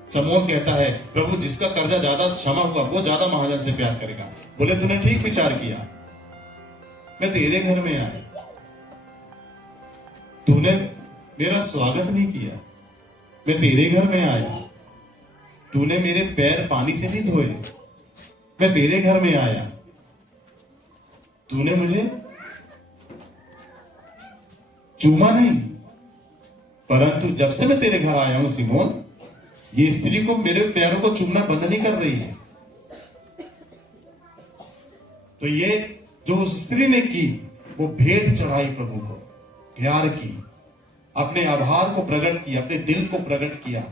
सिमोन कहता है प्रभु जिसका कर्जा ज्यादा क्षमा हुआ वो ज्यादा महाजन से प्यार करेगा। बोले तूने ठीक विचार किया, मैं तेरे घर में आया, तूने मेरा स्वागत नहीं किया, मैं तेरे घर में आया, तूने मेरे पैर पानी से नहीं धोए, मैं तेरे घर में आया, तूने मुझे चूमा नहीं, परंतु जब से मैं तेरे घर आया हूं सिमोन, ये स्त्री को मेरे पैरों को चूमना बंद नहीं कर रही है। तो ये जो उस स्त्री ने की, वो भेंट चढ़ाई प्रभु को, प्यार की, अपने आभार को प्रकट किया, अपने दिल को प्रकट किया।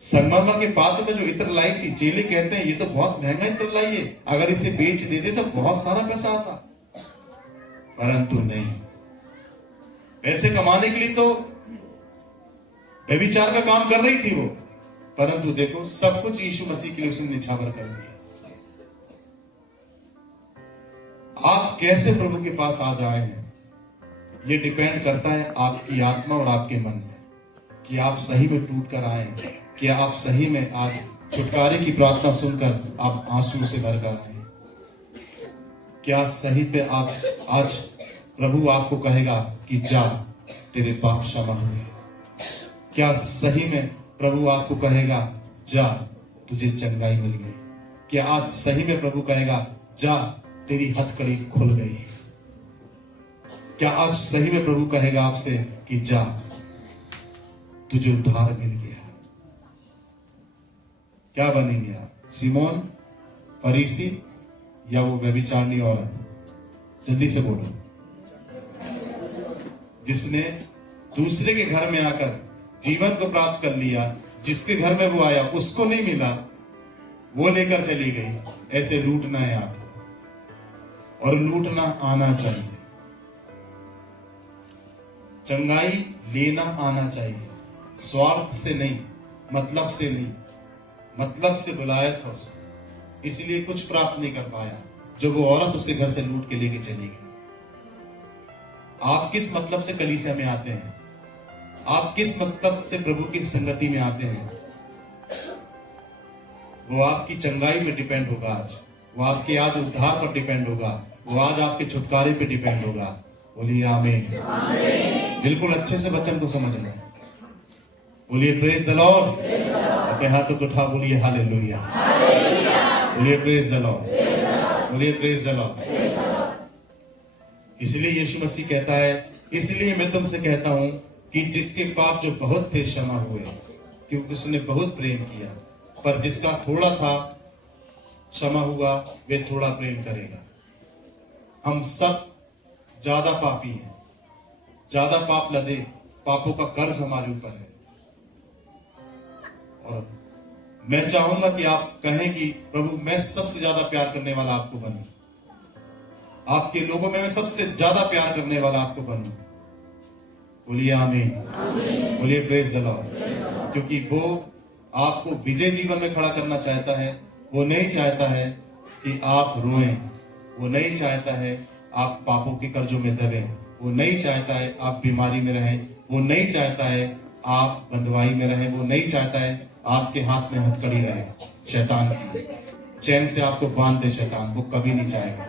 संगमरमर के पात्र में जो इत्र लाई थी, चेले कहते हैं ये तो बहुत महंगा इत्र लाई है, अगर इसे बेच देते तो बहुत सारा पैसा आता, परंतु नहीं। पैसे कमाने के लिए तो व्यभिचार का काम कर रही थी वो, परंतु देखो सब कुछ यीशु मसीह के लिए उसने निछावर कर दिया। आप कैसे प्रभु के पास आ जाए हैं, ये डिपेंड करता है आपकी आत्मा और आपके मन में, कि आप सही में टूट कर आए, कि आप सही में आज छुटकारे की प्रार्थना सुनकर आप आंसू से भर कर आए, क्या सही पे आप आज प्रभु आपको कहेगा कि जा तेरे पाप क्षमा हुए? क्या सही में प्रभु आपको कहेगा जा तुझे चंगाई मिल गई? क्या आज सही में प्रभु कहेगा जा तेरी हथकड़ी खुल गई? क्या आज सही में प्रभु कहेगा आपसे कि जा तुझे उद्धार मिल गया? क्या बनेंगे आप, सिमोन फरीसी या वो व्यभिचारिणी औरत? जल्दी से बोलो। जिसने दूसरे के घर में आकर जीवन को प्राप्त कर लिया, जिसके घर में वो आया उसको नहीं मिला, वो लेकर चली गई। ऐसे लूटना है आपको, और लूटना आना चाहिए। चंगाई लेना आना चाहिए, स्वार्थ से नहीं, मतलब से नहीं। मतलब से बुलाया था उसे, इसलिए कुछ प्राप्त नहीं कर पाया जो वो औरत उसे घर से लूट के लेके चली गई। आप किस मतलब से कलीसिया में आते हैं? आप किस मतलब से प्रभु की संगति में आते हैं? वो आपकी चंगाई पे डिपेंड होगा आज, वो आपके आज उद्धार पर डिपेंड होगा, वो आज आपके छुटकारे पे डिपेंड होगा। बोलिए आमीन। बिल्कुल अच्छे से वचन को समझना। बोलिए प्रेज द लॉर्ड। अपने हाथों को उठा बोलिए हालेलुया। बोलिए प्रेज द लॉर्ड। बोलिए प्रेज द लॉर्ड। इसलिए यीशु मसीह कहता है, इसलिए मैं तुमसे कहता हूं कि जिसके पाप जो बहुत थे क्षमा हुए, क्योंकि उसने बहुत प्रेम किया। पर जिसका थोड़ा था क्षमा हुआ, वे थोड़ा प्रेम करेगा। हम सब ज्यादा पापी हैं, ज्यादा पाप लदे, पापों का कर्ज हमारे ऊपर है। और मैं चाहूंगा कि आप कहें कि प्रभु मैं सबसे ज्यादा प्यार करने वाला आपको बनूं, आपके लोगों में मैं सबसे ज्यादा प्यार करने वाला आपको बनूं। बोलिए आमीन। बोलिए प्रेज द लॉर्ड। क्योंकि वो आपको विजय जीवन में खड़ा करना चाहता है। वो नहीं चाहता है कि आप रोएं, वो नहीं चाहता है आप पापों के कर्जों में दबें, वो नहीं चाहता है आप बीमारी में रहें, वो नहीं चाहता है आप बंधुआई में रहें, वो नहीं चाहता है आपके हाथ में हथकड़ी रहे शैतान की, चैन से आपको बांध दे शैतान, वो कभी नहीं चाहेगा।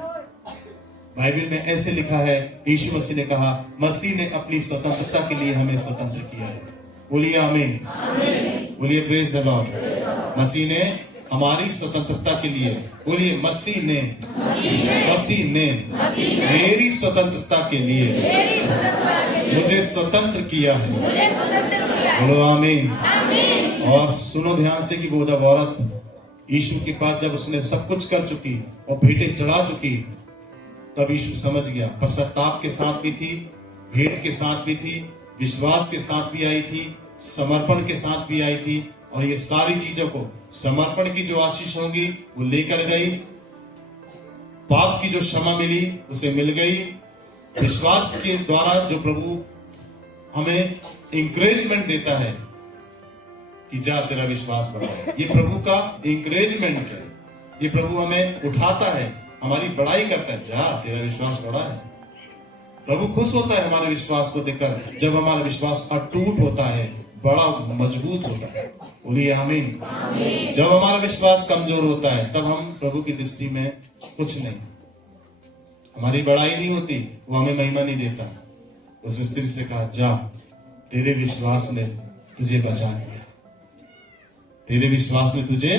बाइबल में ऐसे लिखा है, यीशु मसीह ने कहा, मसीह ने अपनी स्वतंत्रता के लिए हमें स्वतंत्र किया है। बोलिए आमीन। बोलिए प्रेज द लॉर्ड। मसीह ने हमारी स्वतंत्रता के लिए, बोलिए मसीह ने मेरी स्वतंत्रता के लिए मुझे स्वतंत्र किया है। बोलो आमीन। और सुनो ध्यान से कि वो जब औरत यीशु के पास जब उसने सब कुछ कर चुकी और भेंटें चढ़ा चुकी, तब यीशु समझ गया। पश्चाताप के साथ भी थी, भेंट के साथ भी थी, विश्वास के साथ भी आई थी, समर्पण के साथ भी आई थी, और ये सारी चीजों को, समर्पण की जो आशीष होंगी वो लेकर गई, पाप की जो क्षमा मिली उसे मिल गई, विश्वास के द्वारा जो प्रभु हमें इंकरेजमेंट देता है कि जा तेरा विश्वास बढ़ा है, ये प्रभु का इंकरेजमेंट है। ये प्रभु हमें उठाता है, हमारी बड़ाई करता है, जा तेरा विश्वास बढ़ा है। प्रभु खुश होता है हमारे विश्वास को देखकर, जब हमारा विश्वास अटूट होता है, बड़ा मजबूत होता है। बोलिए आमीन। जब हमारा विश्वास कमजोर होता है, तब हम प्रभु की दृष्टि में कुछ नहीं, हमारी बड़ाई नहीं होती, वो हमें महिमा नहीं देता। उस स्त्री से कहा, जा तेरे विश्वास ने तुझे बचा लिया, तेरे विश्वास ने तुझे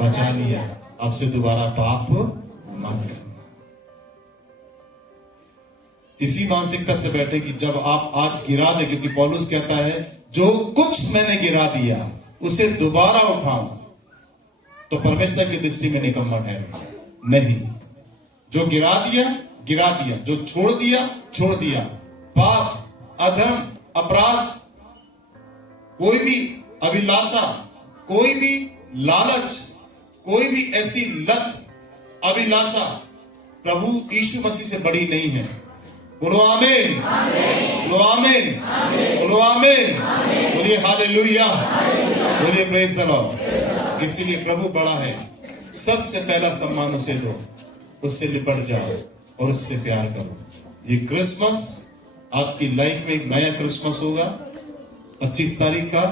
बचा लिया, अब से दोबारा पाप मत करना। इसी मानसिकता से बैठे कि जब आप आज गिरा दे, क्योंकि पौलुस कहता है जो कुछ मैंने गिरा दिया उसे दोबारा उठाऊं तो परमेश्वर की दृष्टि में निकम्मा ठहरेगा नहीं। जो गिरा दिया गिरा दिया, जो छोड़ दिया छोड़ दिया। पाप, अधर्म, अपराध, कोई भी अभिलाषा कोई भी लालच, कोई भी ऐसी लत, अभिलाषा प्रभु यीशु मसीह से बड़ी नहीं है। बोलो आमीन, बोलो आमीन, बोलो आमीन, बोलिए हालेलुया, बोलिए प्रेज़ द लॉर्ड। इसीलिए प्रभु बड़ा है। सबसे पहला सम्मान उसे दो, उससे लिपट जाओ और उससे प्यार करो। ये क्रिसमस आपकी लाइफ में एक नया क्रिसमस होगा 25 तारीख का,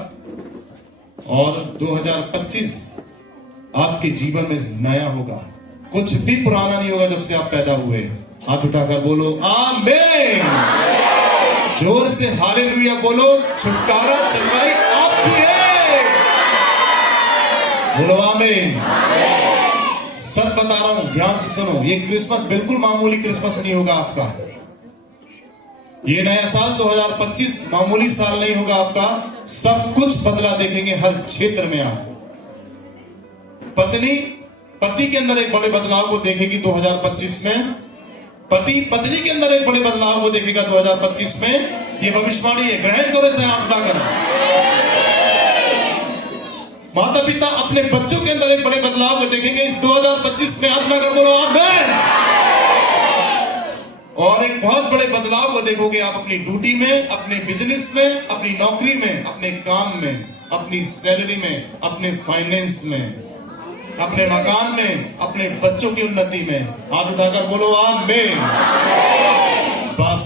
और 2025 आपके जीवन में नया होगा। कुछ भी पुराना नहीं होगा जब से आप पैदा हुए। हाथ उठाकर बोलो आमीन, जोर से हालेलुया बोलो। छुटकारा चंगाई आपकी है, बोलो आमीन। सच बता रहा हूं, ध्यान से सुनो, ये क्रिसमस बिल्कुल मामूली क्रिसमस नहीं होगा आपका। ये नया साल 2025 मामूली साल नहीं होगा आपका। सब कुछ बदला देखेंगे हर क्षेत्र में। आप पत्नी पति के अंदर एक बड़े बदलाव को देखेगी 2025 में। पति पत्नी के अंदर एक बड़े बदलाव को देखेगा 2025 में। ये भविष्यवाणी है, ग्रहण करो इसे, आप ना करें। माता पिता अपने बच्चों के अंदर एक बड़े बदलाव को देखेंगे इस 2025 में। आप ना कर बोलो आमीन। और एक बहुत बड़े बदलाव को देखोगे आप अपनी ड्यूटी में, अपने बिजनेस में, अपनी नौकरी में, अपने काम में, अपनी सैलरी में, अपने फाइनेंस में, अपने मकान में, अपने बच्चों की उन्नति में। हाथ उठाकर बोलो आमीन। बस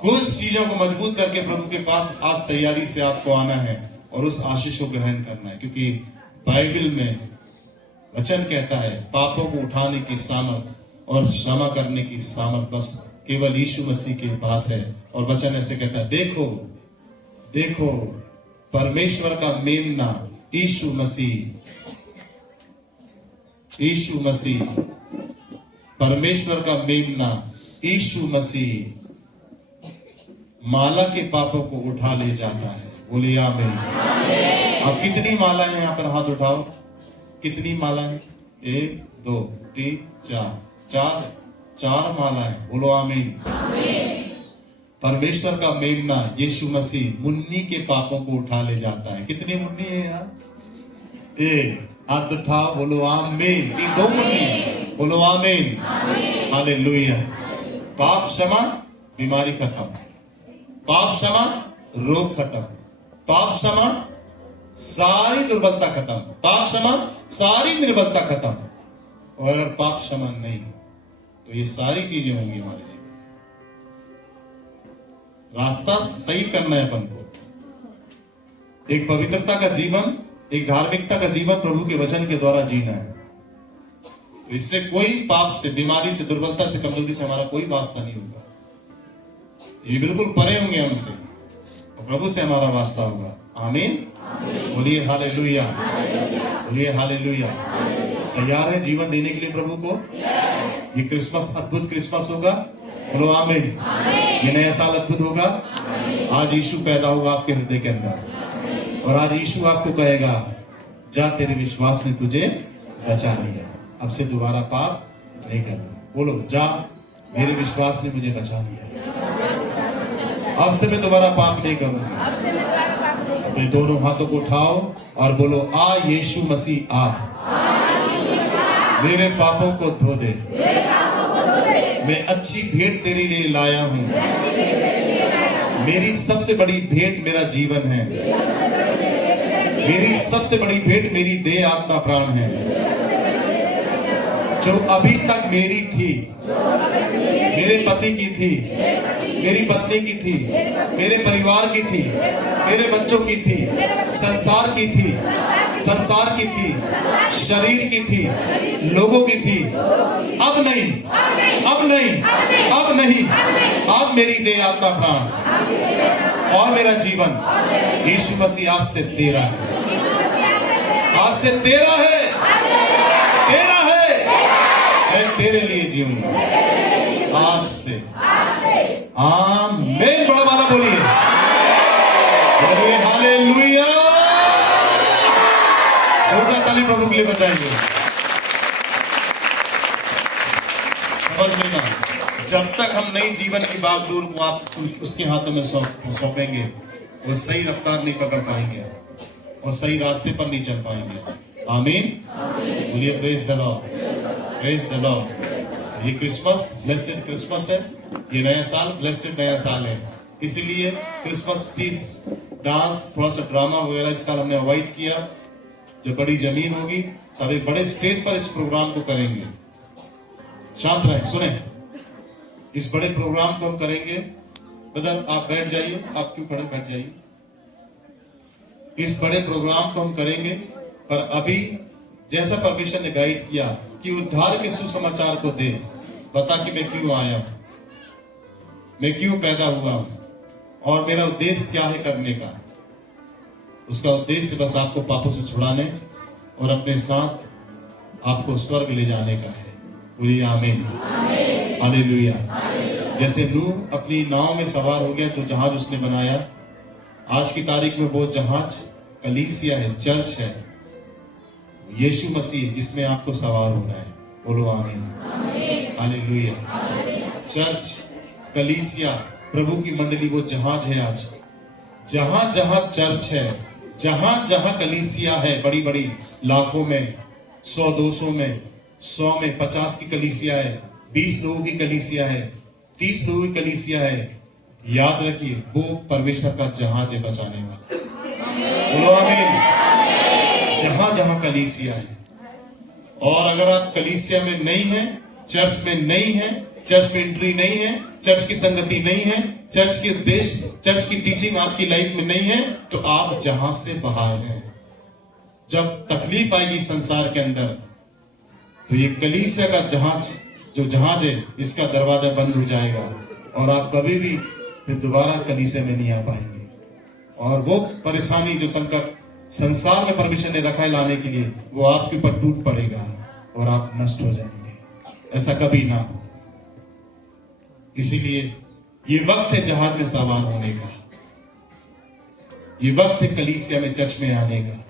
कुछ चीजों को मजबूत करके प्रभु के पास आज तैयारी से आपको आना है और उस आशीष को ग्रहण करना है, क्योंकि बाइबल में वचन कहता है पापों को उठाने की सामर्थ और क्षमा करने की सामर्थ बस केवल यीशु मसीह के पास है। और वचन ऐसे कहता है, देखो देखो परमेश्वर का मेमना यीशु मसीह, यीशु मसीह, परमेश्वर का मेमना यीशु मसीह माला के पापों को उठा ले जाता है। बोलिए आमीन। अब कितनी माला है यहाँ पर? हाथ उठाओ। कितनी माला है? 1 2 3 4 चार माला है। बोलो आमीन। परमेश्वर का मेमना यीशु मसीह मुन्नी के पापों को उठा ले जाता है। कितनी मुन्नी है यार? 1, हाथ उठाओ, बोलो आमीन। 2 मुन्नी, बोलो आमीन। हालेलुया। पाप क्षमा, बीमारी खत्म। पाप क्षमा, रोग खत्म। पाप क्षमा, सारी दुर्बलता खत्म। पाप क्षमा, सारी निर्बलता खत्म। और अगर पाप क्षमा नहीं तो ये सारी चीजें होंगी हमारे जीवन। रास्ता सही करना है अपन को। एक पवित्रता का जीवन, एक धार्मिकता का जीवन प्रभु के वचन के द्वारा जीना है। तो इससे कोई पाप से, बीमारी से, दुर्बलता से, कमजोरी से हमारा कोई वास्ता नहीं होगा। ये बिल्कुल परे होंगे हमसे और प्रभु से हमारा वास्ता होगा। आमीन। बोलिए हालेलुया, बोलिए हालेलुया। तैयार है जीवन देने के लिए प्रभु को? ये क्रिसमस अद्भुत क्रिसमस होगा। बोलो आमीन। ये नया साल अद्भुत होगा। आज यीशु पैदा होगा आपके हृदय के अंदर और आज यीशु आपको कहेगा, जा तेरे विश्वास ने तुझे बचा लिया, अब से दोबारा पाप नहीं करना। बोलो, जा मेरे विश्वास ने मुझे बचा लिया, अब से मैं दोबारा पाप नहीं करूंगा। अपने दोनों हाथों को उठाओ और बोलो, आ यीशु मसीह आ, मेरे पापों को धो दे। मैं अच्छी भेंट तेरे लिए लाया हूं। मेरी सबसे बड़ी भेंट मेरा जीवन है। मेरी सबसे बड़ी भेंट मेरी देह, आत्मा, प्राण है, जो अभी तक मेरी थी, मेरे पति की थी, मेरी पत्नी की थी, मेरे परिवार की थी, मेरे बच्चों की थी, संसार की थी, संसार की थी, शरीर की थी, लोगों की थी। अब नहीं, अब नहीं, अब नहीं। अब मेरी देह, आत्मा, प्राण और मेरा जीवन यीशु मसीह आज से तेरा है। आज से तेरा है, तेरा है। मैं तेरे लिए जीऊंगा आज से। आमीन। बड़ा वाला बोलिए, बोलिए हालेलुया। जोरदार ताली प्रभु के लिए बजाएंगे। समझ लेना, जब तक हम नई जीवन की बागडोर को आप उसके हाथों में सौंपेंगे, वो सही रफ्तार नहीं पकड़ पाएंगे। और सही रास्ते पर नहीं चल पाएंगे। आमीन। बोलिए praise the Lord, praise the Lord. ये क्रिसमस ब्लेसेड क्रिसमस है, ये नया साल ब्लेसेड नया साल है। इसीलिए क्रिसमस ट्रीज डांस, थोड़ा सा ड्रामा वगैरह इस साल हमने अवॉइड किया। जब बड़ी जमीन होगी तब एक बड़े स्टेज पर इस प्रोग्राम को करेंगे। शांत रहें, सुने, इस बड़े प्रोग्राम को हम करेंगे। बदल आप बैठ जाइए, आप क्यों खड़े, बैठ जाइए। इस बड़े प्रोग्राम को हम करेंगे, पर अभी जैसा परमेश्वर ने गाइड किया कि उद्धार के सुसमाचार को दे, बता कि मैं क्यों आया हूं, मैं क्यों पैदा हुआ हूं और मेरा उद्देश्य क्या है करने का। उसका उद्देश्य बस आपको पापों से छुड़ाने और अपने साथ आपको स्वर्ग ले जाने का है। बोलिए आमीन, हालेलुया। जैसे नूह अपनी नाव में सवार हो गया, जो जहाज उसने बनाया, आज की तारीख में वो जहाज कलीसिया है, चर्च है, यीशु मसीह, जिसमें आपको सवार होना है। बोलो आमीन, हालेलुया। चर्च, कलीसिया, प्रभु की मंडली, वो जहाज है। आज जहां जहां चर्च है, जहां जहां कलीसिया है, बड़ी बड़ी लाखों में, 100 200 में, 100 में 50 की कलीसिया है, 20 लोगों की कलीसिया है, 30 लोगों की कलीसिया है, याद रखिए वो परमेश्वर का जहाज है बचाने वाला। बोलो आमीन। जहां जहां कलीसिया है, और अगर आप कलीसिया में नहीं है, चर्च में नहीं है, चर्च में एंट्री नहीं है, चर्च की संगति नहीं है, चर्च के उद्देश्य, चर्च की टीचिंग आपकी लाइफ में नहीं है, तो आप जहाज से बाहर हैं। जब तकलीफ आएगी संसार के अंदर, तो ये कलीसिया का जहाज, जो जहाज है, इसका दरवाजा बंद हो जाएगा और आप कभी भी फिर दोबारा कलीसिया में नहीं आ पाएंगे। और वो परेशानी, जो संकट संसार में परमेश्वर ने रखा है लाने के लिए, वो आपके ऊपर टूट पड़ेगा और आप नष्ट हो जाएंगे। ऐसा कभी ना हो। इसीलिए ये वक्त है जहाज में सवार होने का, ये वक्त है कलीसिया में, चर्च में आने का,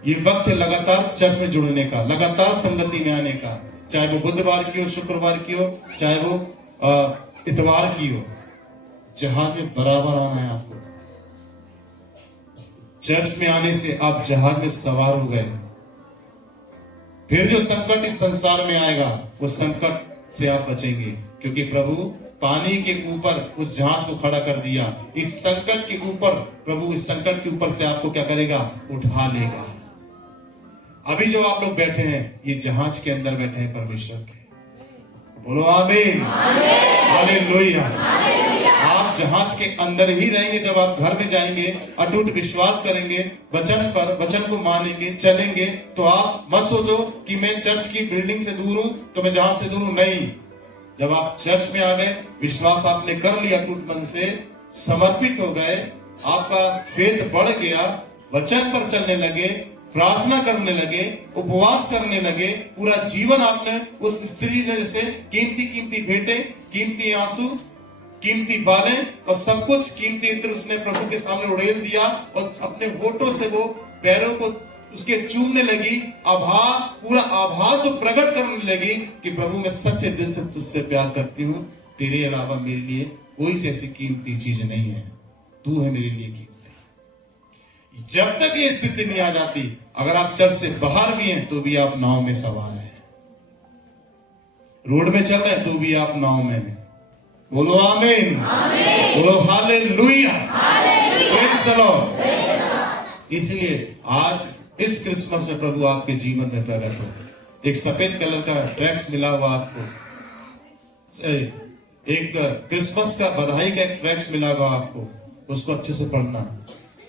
ये वक्त है लगातार चर्च में जुड़ने का, लगातार संगति में आने का, चाहे वो बुधवार की हो, शुक्रवार की हो, चाहे वो इतवार की हो। जहाज में बराबर आना है आपको। चर्च में आने से आप जहाज में सवार हो गए। फिर जो संकट इस संसार में आएगा, उस संकट से आप बचेंगे, क्योंकि प्रभु पानी के ऊपर उस जहाज को खड़ा कर दिया। इस संकट के ऊपर प्रभु, इस संकट के ऊपर से आपको क्या करेगा, उठा लेगा। अभी जो आप लोग बैठे हैं, ये जहाज के अंदर बैठे हैं परमेश्वर के। बोलो आमीन, हालेलुया। आप जहाज के अंदर ही रहेंगे। जब आप घर में जाएंगे, अटूट विश्वास करेंगे, वचन पर, वचन को मानेंगे, चलेंगे, तो आप मत सोचो कि मैं चर्च की बिल्डिंग से दूर हूं तो मैं जहाज से दूर हूं। नहीं, जब आप चर्च में आ गए, विश्वास आपने कर लिया, अटूट मन से समर्पित हो गए, आपका फेथ बढ़ गया, वचन पर चलने लगे, प्रार्थना करने लगे, उपवास करने लगे, पूरा जीवन आपने उस स्त्री जैसे कीमती कीमती भेंटे, कीमती आंसू, कीमती बालें और सब कुछ कीमती इत्र उसने प्रभु के सामने उड़ेल दिया और अपने होठों से वो पैरों को उसके चूमने लगी। आभार, पूरा आभार जो प्रकट करने लगी कि प्रभु मैं सच्चे दिल से तुझसे प्यार करती हूँ, तेरे अलावा मेरे लिए कोई ऐसी कीमती चीज नहीं है, तू है मेरे लिए कीमती। जब तक ये स्थिति नहीं आ जाती, अगर आप चर्च से बाहर भी हैं तो भी आप नाव में सवार हैं, रोड में चल रहे हैं तो भी आप नाव में हैं। बोलो आमीन, बोलो हालेलुया, प्रेज़ द लॉर्ड। इसलिए आज इस क्रिसमस में प्रभु आपके जीवन में प्रकट हो। एक सफेद कलर का ट्रैक्स मिला हुआ आपको, एक क्रिसमस का बधाई का एक ट्रैक्स मिला हुआ आपको, उसको अच्छे से पढ़ना,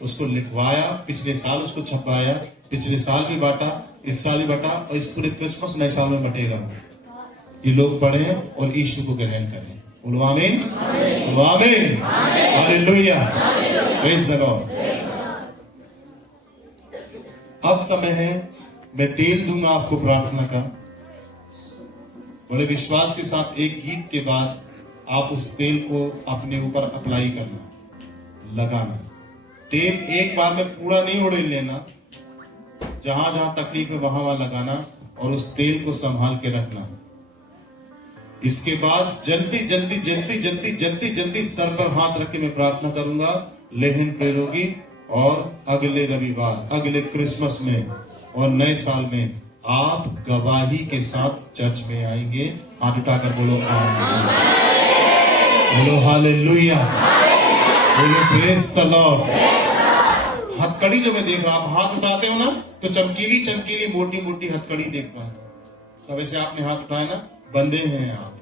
उसको लिखवाया, पिछले साल उसको छपवाया, पिछले साल भी बांटा, इस साल भी बांटा और इस पूरे क्रिसमस नए साल में बटेगा। ये लोग पढ़ें और यीशु को ग्रहण करें। बोलो आमीन, बोलो आमीन, हालेलुया, प्रेज़ द लॉर्ड। अब समय है, मैं तेल दूंगा आपको प्रार्थना का। बड़े विश्वास के साथ एक गीत के बाद आप उस तेल को अपने ऊपर अप्लाई करना, लगाना। तेल एक बार में पूरा नहीं उड़ेल लेना, जहां जहां तकलीफ है वहां वहां लगाना और उस तेल को संभाल के रखना। इसके बाद जल्दी जल्दी जल्दी जल्दी जल्दी जल्दी सर पर हाथ रख के मैं प्रार्थना करूंगा। लेहन प्रेरोगी और अगले रविवार, अगले क्रिसमस में और नए साल में आप गवाही के साथ चर्च में आएंगे। हाथ उठाकर बोलो आमीन, बोलो हालेलुया, बोलो प्रेज द लॉर्ड। हथकड़ी जो मैं देख रहा हूं, आप हाथ उठाते हो ना तो चमकीली चमकीली मोटी मोटी हथकड़ी देख रहा हूं। तब ऐसे आपने हाथ उठाया ना, बंधे हैं आप।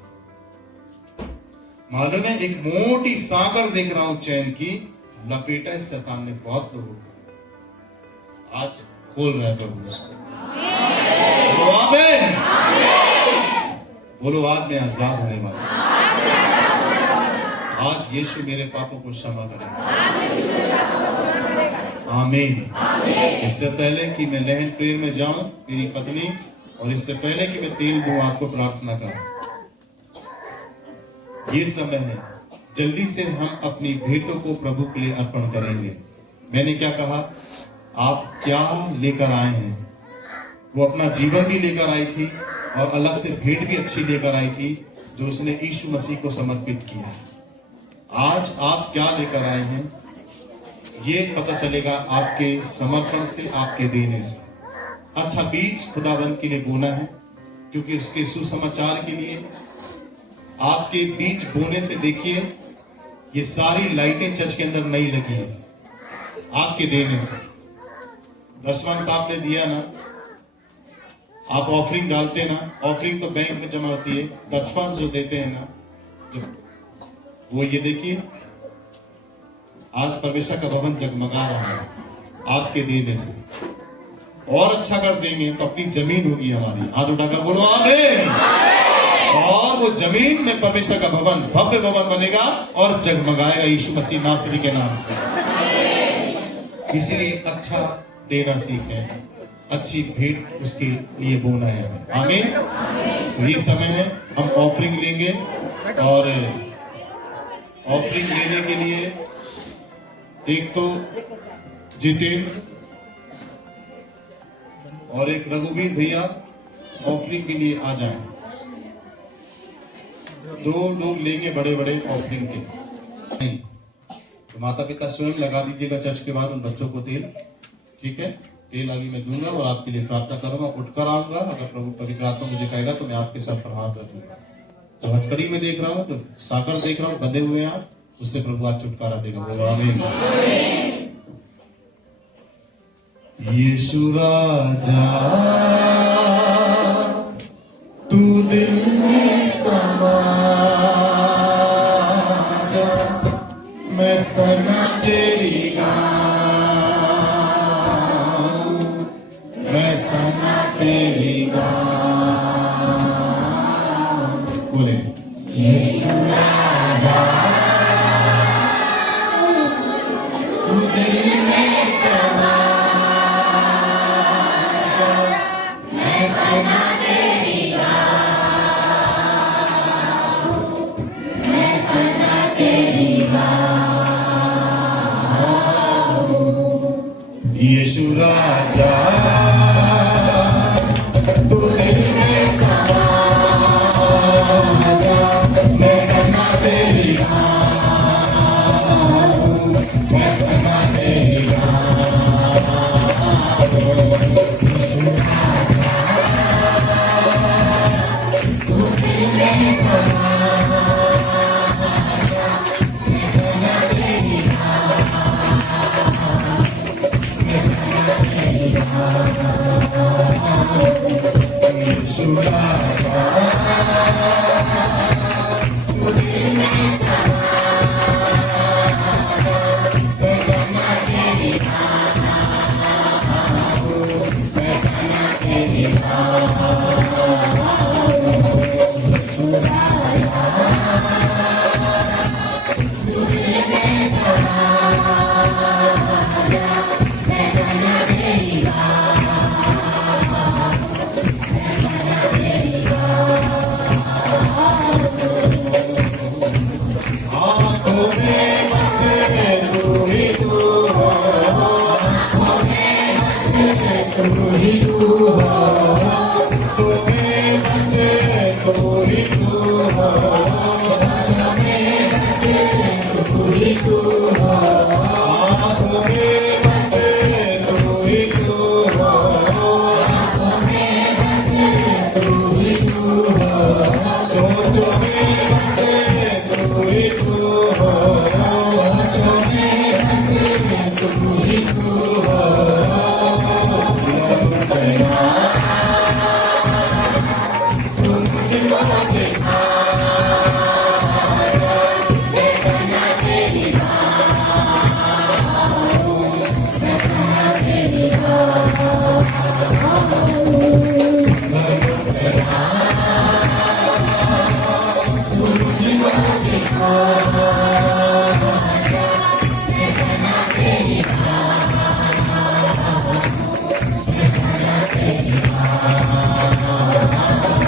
मालूम है, एक मोटी सागर देख रहा हूं चैन की, लपेटा है शैतान ने बहुत लोगों को। आज खोल रहा है प्रभु उसको। बोलो आमीन, बोलो आज मैं आजाद होने वाला। आज यीशु मेरे पापों को क्षमा करेगा। आमीन। इससे पहले कि मैं लहन प्रेयर में जाऊं मेरी पत्नी, और इससे पहले कि मैं तेल दूं आपको प्रार्थना करूं, ये समय है जल्दी से हम अपनी भेंटों को प्रभु के लिए अर्पण करेंगे। मैंने क्या कहा, आप क्या लेकर आए हैं? वो अपना जीवन भी लेकर आई थी और अलग से भेंट भी अच्छी लेकर आई थी जो उसने यीशु मसीह को समर्पित किया। आज आप क्या लेकर आए हैं ये पता चलेगा आपके समर्पण से, आपके देने से। अच्छा बीज खुदाबंद के लिए बोना है, क्योंकि उसके सुसमाचार के लिए आपके बीज बोने से देखिए ये सारी लाइटें चर्च के अंदर नहीं लगी है, आपके देने से। दशमांश आपने दिया ना, आप ऑफरिंग डालते ना, ऑफरिंग तो बैंक में जमा होती है, दशमांश जो देते हैं ना, जो वो ये देखिए आज परमेश्वर का भवन जगमगा रहा है आपके देने से। और अच्छा कर देंगे तो अपनी जमीन होगी हमारी। हाथ उठाकर बोलो आमीन। और वो जमीन में परमेश्वर का भवन, भव्य भवन बनेगा और जगमगाएगा यीशु मसीह नासरी के नाम से। इसीलिए अच्छा देना सीखें, अच्छी भेंट उसके लिए बोना है हमें। आमीन। तो ये समय है हम ऑफरिंग लेंगे, और ऑफरिंग लेने के लिए एक तो जितेंद्र और एक रघुवीर भैया ऑफरिंग के लिए आ जाएं। 2 लोग लेंगे बड़े बड़े ऑफरिंग के। नहीं तो माता पिता स्वयं लगा दीजिएगा चर्च के बाद उन बच्चों को तेल, ठीक है? तेल आगे मैं दूंगा और आपके लिए प्रार्थना करूंगा, उठकर आऊंगा। अगर प्रभु पवित्र आत्मा मुझे कहेगा तो मैं आपके साथ प्रभात रखूंगा। तो हथकड़ी में देख रहा हूँ, तो सागर देख रहा हूँ, बंधे हुए हैं आप, उससे प्रभु आज छुटकारा देगा। बोलो आमीन। यीशु राजा तू दिल में समा जा, मैं सना तेरी गाऊं, मैं सना तेरी गाऊं। बोले यीशु राजा तू दिल में समा जा, मैं सना तेरी गाऊं, मैं सना तेरी गाऊं। यीशु राजा तू दिल में समा जा, मैं सना तेरी गाऊं, मैं सना तेरी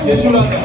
यीशु राजा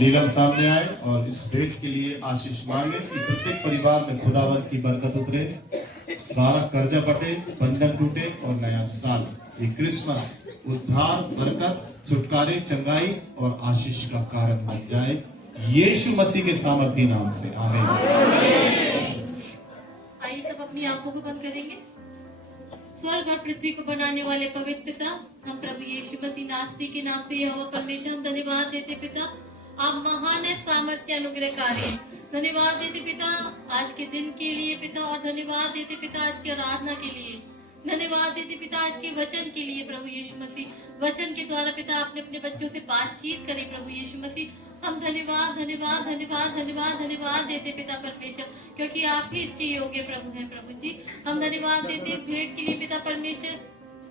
नीलम सामने आए और इस डेट के लिए आशीष मांगे कि प्रत्येक परिवार में खुदावंत की बरकत उतरे, सारा कर्जा बटे, बंधन टूटे और नया साल ये क्रिसमस उद्धार, बरकत, छुटकारे, चंगाई और आशीष का कारण बन जाए, यीशु मसीह के सामर्थी नाम से आमीन। आइए सब अपनी आंखों को बंद करेंगे। स्वर्ग और पृथ्वी को बनाने वाले पवित्र पिता, हम प्रभु यीशु मसीह नासरी के नाम से यहोवा परमेश्वर हम धन्यवाद देते पिता, आप महान है, सामर्थ्य अनुग्रहकारी हैं। धन्यवाद देते पिता आज के दिन के लिए पिता, और धन्यवाद देते पिता आज की आराधना के लिए, धन्यवाद देते पिता आज के वचन के लिए। प्रभु यीशु मसीह वचन के द्वारा पिता आपने अपने बच्चों से बातचीत करी। प्रभु यीशु मसीह हम धन्यवाद धन्यवाद धन्यवाद धन्यवाद धन्यवाद देते पिता परमेश्वर, क्योंकि आप ही इसके योग्य प्रभु हैं। प्रभु जी हम धन्यवाद देते भेंट के लिए पिता परमेश्वर,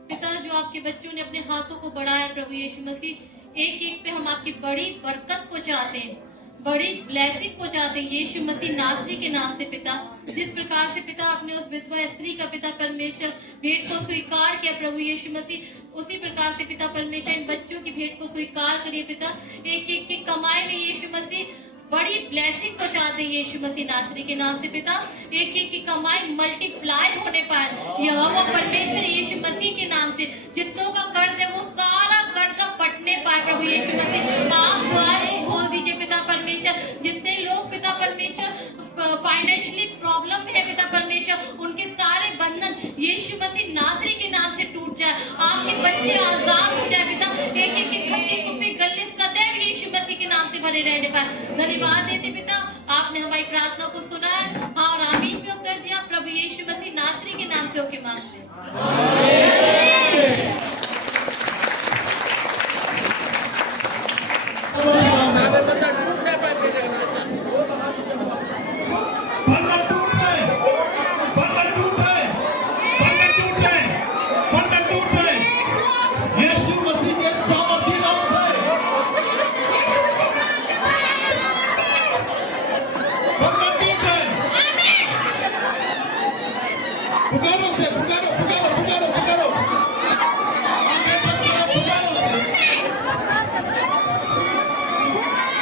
पिता जो आपके बच्चों ने अपने हाथों को बढ़ाया प्रभु यीशु मसीह, एक एक पे हम आपकी बड़ी बरकत को चाहते हैं, बड़ी ब्लेसिंग को चाहते हैं यीशु मसीह नासरी के नाम से पिता। जिस प्रकार से पिता आपने उस विधवा स्त्री का पिता परमेश्वर भेंट को स्वीकार किया प्रभु यीशु मसीह, उसी प्रकार से पिता परमेश्वर इन बच्चों की भेंट को स्वीकार करिए पिता। एक एक की कमाई में यीशु मसीह बड़ी ब्लेसिंग को चाहते हैं यीशु मसीह नासरी के नाम से पिता। एक एक की कमाई मल्टीप्लाई होने पाए यहोवा परमेश्वर यीशु मसीह के नाम से। जितनों का कर्ज है वो सारा कर्ज पटने पाए प्रभु यीशु मसीह। आप द्वारे खोल दीजिए पिता परमेश्वर। जितने लोग पिता परमेश्वर फाइनेंशियली प्रॉब्लम है पिता परमेश्वर, उनके सारे बंधन यीशु मसीह नासरी के नाम से टूट जाए। आपके बच्चे आजाद हो जाए पिता। एक एक के खट्टे कुप्पे गले सदैव यीशु मसीह के नाम से भरे रहने पाए। धन्यवाद देते पिता, आपने हमारी प्रार्थना को सुना है, हाँ और आमीन में उत्तर दिया। प्रभु यीशु मसीह नासरी के नाम से होके मांगते पुकारो से पुकारो पुकारो पुकारो पुकारो आगे बढ़ो पुकारो से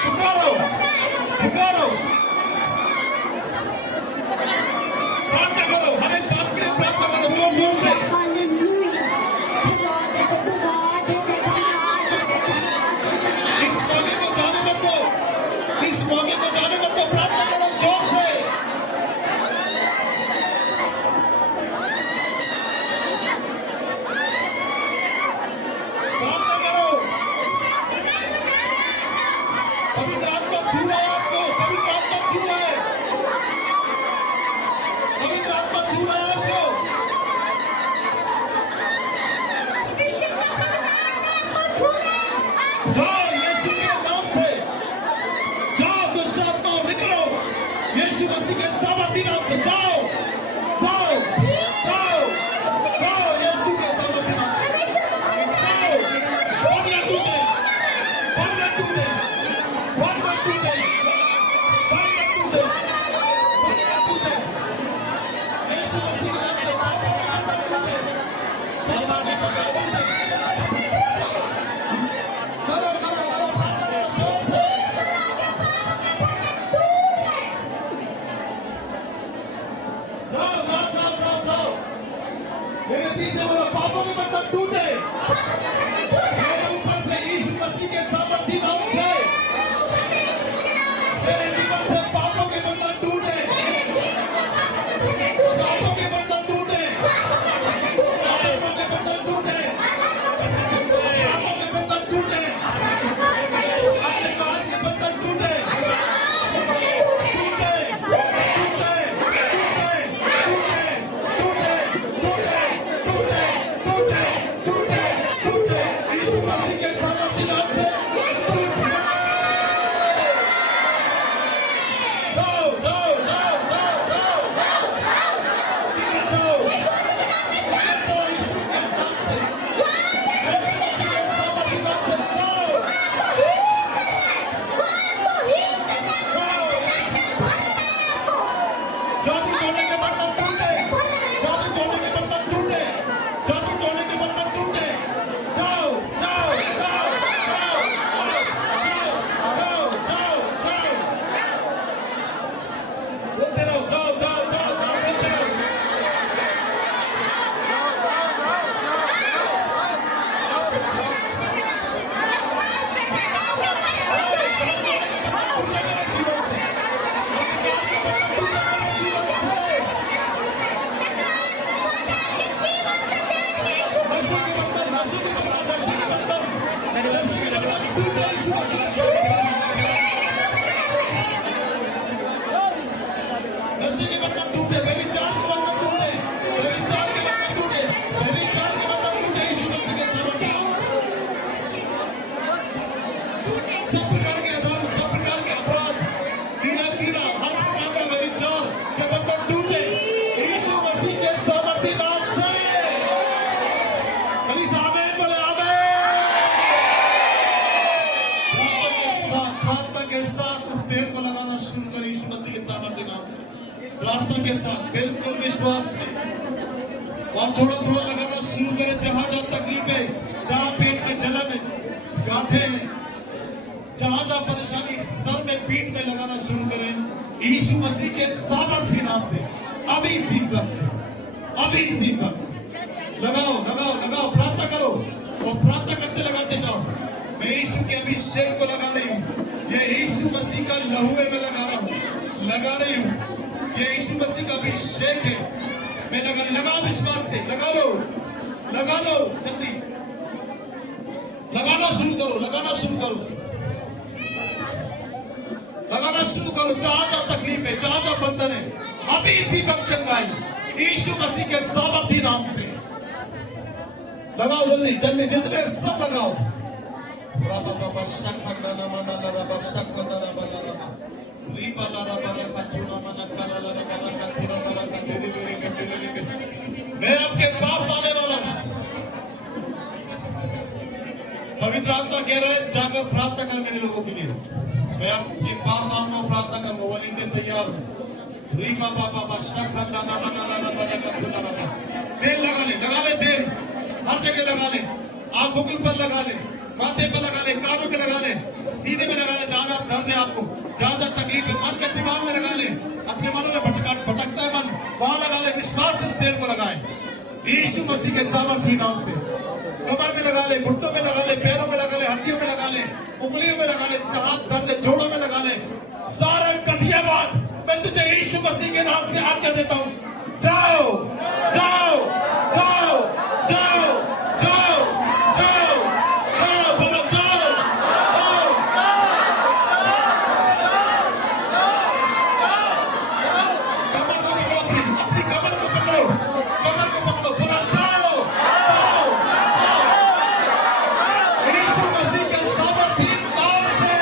पुकारो पुकारो प्रार्थना करो, हर एक बात के लिए प्रार्थना करो जोर जोर से। इस मौके को जाने मत दो, इस मौके को जाने मत दो, प्रार्थना करो जोर से। पवित्र आत्मा छू रहा है आपको, पवित्र आत्मा छू रहा है, पवित्र आत्मा छू रहा है आपको। जाओ यीशु के नाम से, जाओ दुष्ट आत्माओं निकलो यीशु मसीह के सामर्थी नाम से। जाओ जाओ जाओ जाओ यीशु के सामर्थी नाम से जाओ। बंद टूटे, बंद टूटे, बंद टूटे, बंद टूटे, बंद टूटे यीशु मसीह के नाम से। पापों के बंधन टूटे, पापों के बंधन टूटे। करो करो करो प्रार्थना करो जोर से। जाओ जाओ जाओ जाओ जाओ, मेरे पीछे बोलो पापों के बंधन टूटे मेरे ऊपर से यीशु मसीह के सामर्थी नाम से। मेरे जीवन से पापों के बंधन टूटे, सांपों के बंधन टूटे, आतंकों के बंधन टूटे, आगों के बंधन टूटे, अंधकार के बंधन टूटे, टूटे, टूटे, टूटे, टूटे, टूटे, टूटे, टूटे, टूटे, टूटे यीशु मसीह के सामर्थी नाम से टूट गए। जाओ जाओ जाओ जाओ जाओ निकल जाओ, निकल जाओ यीशु के नाम से, यीशु मसीह के सामर्थी नाम से जाओ जाओ। जादू टोने के बर्तन टूटे, जादू टोने के बर्तन टूटे, जादू टोने के बर्तन टूटे। जाओ जाओ जाओ जाओ जाओ जाओ जाओ, बोलते रहो जाओ जाओ जाओ जाओ, बोलते रहो। नशे के बंधन, नशे के बंधन, नशे के बंधन, नशे के बंधन टूटे यीशु मसीह के सामर्थी नाम से। नशे के बंधन टूटे, व्यभिचार के बंधन टूटे, व्यभिचार के बंधन टूटे, व्यभिचार के बंधन टूटे यीशु मसीह के सामर्थी नाम से। सब प्रकार के अधर्म, सब प्रकार के अपराध, पीड़ा पीड़ा, हर प्रकार का व्यभिचार के बंधन टूटे यीशु मसीह के सामर्थी नाम से। आस्था के साथ, बिल्कुल विश्वास से, और थोड़ा थोड़ा लगाना शुरू करें। जहां जहां तकलीफ है, जहां पेट में जलन है, गांठे हैं, जहां जहां परेशानी, सर में, पीठ में लगाना शुरू करें। यीशु मसीह के सामर्थी नाम से अभी इसी वक्त लगाओ लगाओ लगाओ, प्रार्थना करो और प्रार्थना करते लगाते जाओ। मैं यीशु के अभिषेक को लगा रही हूँ, ये यीशु मसीह का लहू है, मैं लगा रही हूँ। ये यीशु मसीह का अभिषेक है, मैं लगाओ विश्वास से, लगा लो जल्दी, लगाना शुरू करो, लगाना शुरू करो। जहां जहां तकलीफ है, जहां जहां बंधन है, अभी इसी वक्त चंगाई यीशु मसीह के सामर्थी नाम से लगाओ। जल्दी जल्दी, जितने सब लगाओ। मैं आपके पास आने वाला हूं। पवित्र आत्मा कह रहा है जाकर प्रार्थना कर मेरे लोगों के लिए। मैं आपके पास आऊंगा, प्रार्थना करूंगा। वॉलंटियर तैयार हूं। तेल लगा ले तेल, हर जगह लगा ले, आंखों के ऊपर लगा ले, माथे पर लगा ले, कानों पे लगा ले, सीने में लगा ले, जहां जहां दर्द है आपको, जहां जहां तकलीफ है, मन के दिमाग में लगा ले, अपने मनों में भटकता है मन, वहां लगा ले। विश्वास इस तेल को लगाए यीशु मसीह के सामर्थी नाम से। कमर में लगा ले, घुटनों में लगा ले, पैरों में लगा ले, हड्डियों में लगा ले, उंगलियों में लगा ले, जहां दर्द है जोड़ों में लगा ले। सारा कटियावाद मैं तुझे यीशु मसीह के नाम से आज्ञा देता हूं, जाओ जाओ जाओ जाओ जाओ जाओ जाओ, बोलो जाओ जाओ। कमर को पकड़ो, अपनी कमर को पकड़ो, बोलो जाओ जाओ जाओ, यीशु मसीह के सामर्थी नाम से।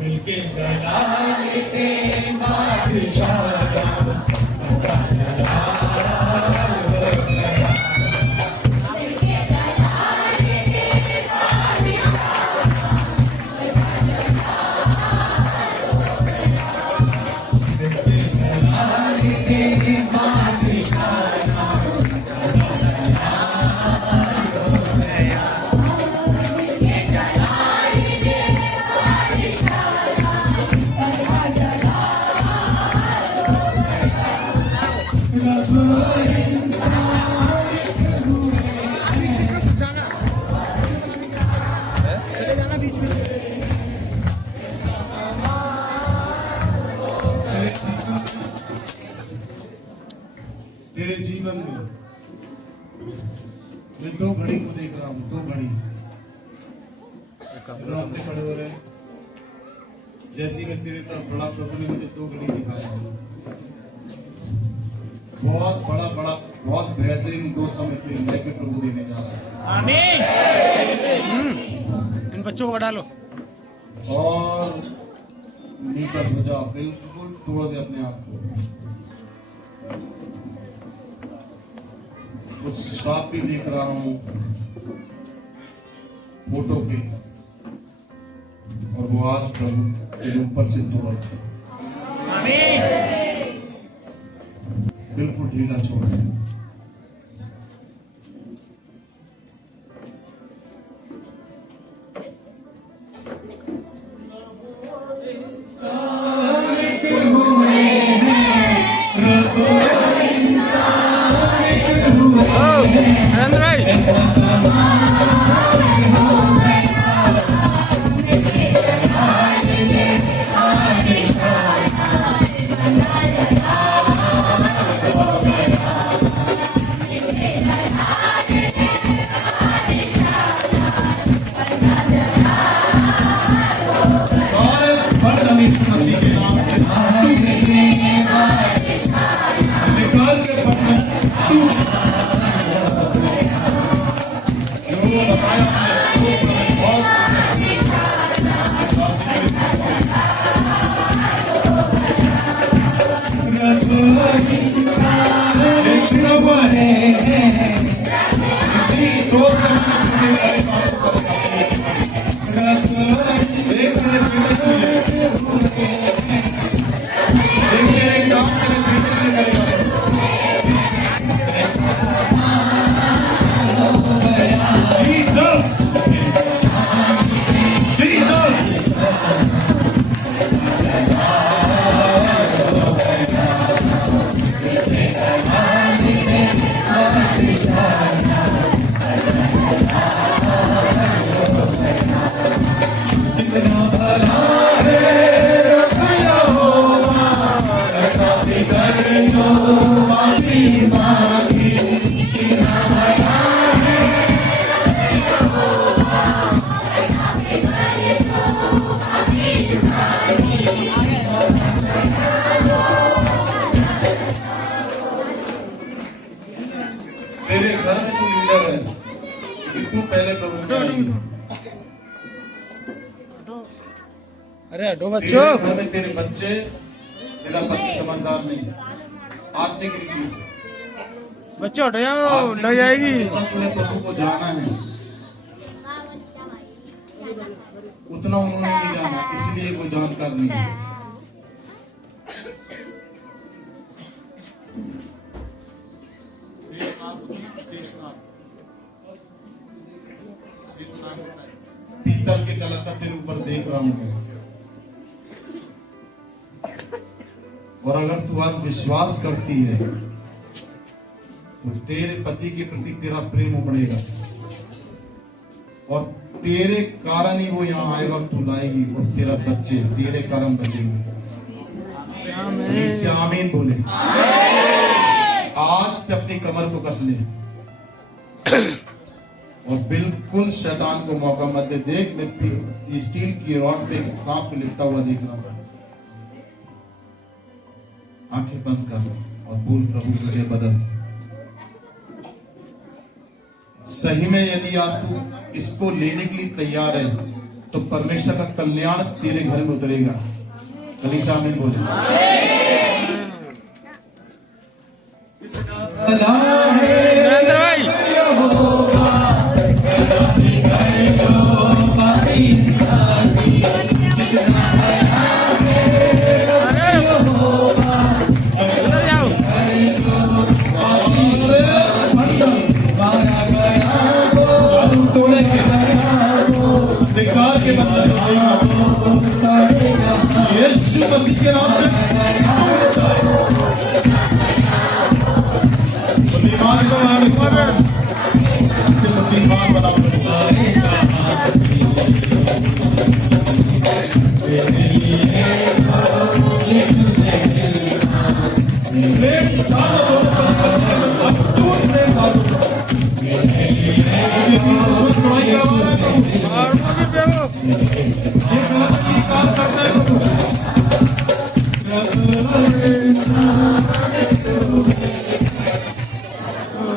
मिलके जला लेते बादशाह तेरे जीवन में मैं दो घड़ी को देख रहा हूं, दो घड़ी रोंगटे खड़े हो रहे हैं। जैसी मैं तेरे तरफ बड़ा, प्रभु ने मुझे दो घड़ी दिखाया है। बहुत बड़ा बहुत बेहतरीन दो समय तेरे लेके प्रभु देने जा रहा है। आमीन। इन बच्चों को बढ़ा लो और नीकर बजा, बिल्कुल तोड़ दे अपने आप को। कुछ श्राप भी देख रहा हूं फोटो के, और वो आज प्रभु तेरे ऊपर से तोड़ा। आमीन। बिल्कुल ढीला छोड़ दे। Right. जो बताया हमने वो बहुत तेरे घर में तू लीडर है कि तू पहले प्रभु में आएगी। अरे हटो तेरे बच्चों। घर में तेरे बच्चे, तेरा पति समझदार नहीं, आत्मिक रीति से बच्चों हटो जाओ, लग जाएगी। तूने प्रभु को जाना है, उतना उन्होंने नहीं जाना, इसलिए वो जानकार नहीं है। पीतल के कलर का तेरे ऊपर देख रहा हूं मैं। और अगर तू आज विश्वास करती है तो तेरे पति के प्रति तेरा प्रेम उमड़ेगा और तेरे कारण ही वो यहाँ आएगा और तू लाएगी और तेरा बच्चे तेरे कारण बचेंगे। इससे आमीन बोले। आज से अपनी कमर को कस ले और बिल्कुल शैतान को मौका मत दे। देख मैं स्टील की रॉड पे एक सांप को लिपटा हुआ देख रहा हूं। आंखें बंद कर और बोल, प्रभु मुझे बदल। सही में यदि आज तू इसको लेने के लिए तैयार है तो परमेश्वर का कल्याण तेरे घर में उतरेगा। कलीसिया आमीन बोले। नरेंद्र भाई उधर जाओ। अधिकार के बंधन यीशु मसीह के नाम से बुद्धिमान को बुद्धिमान बना।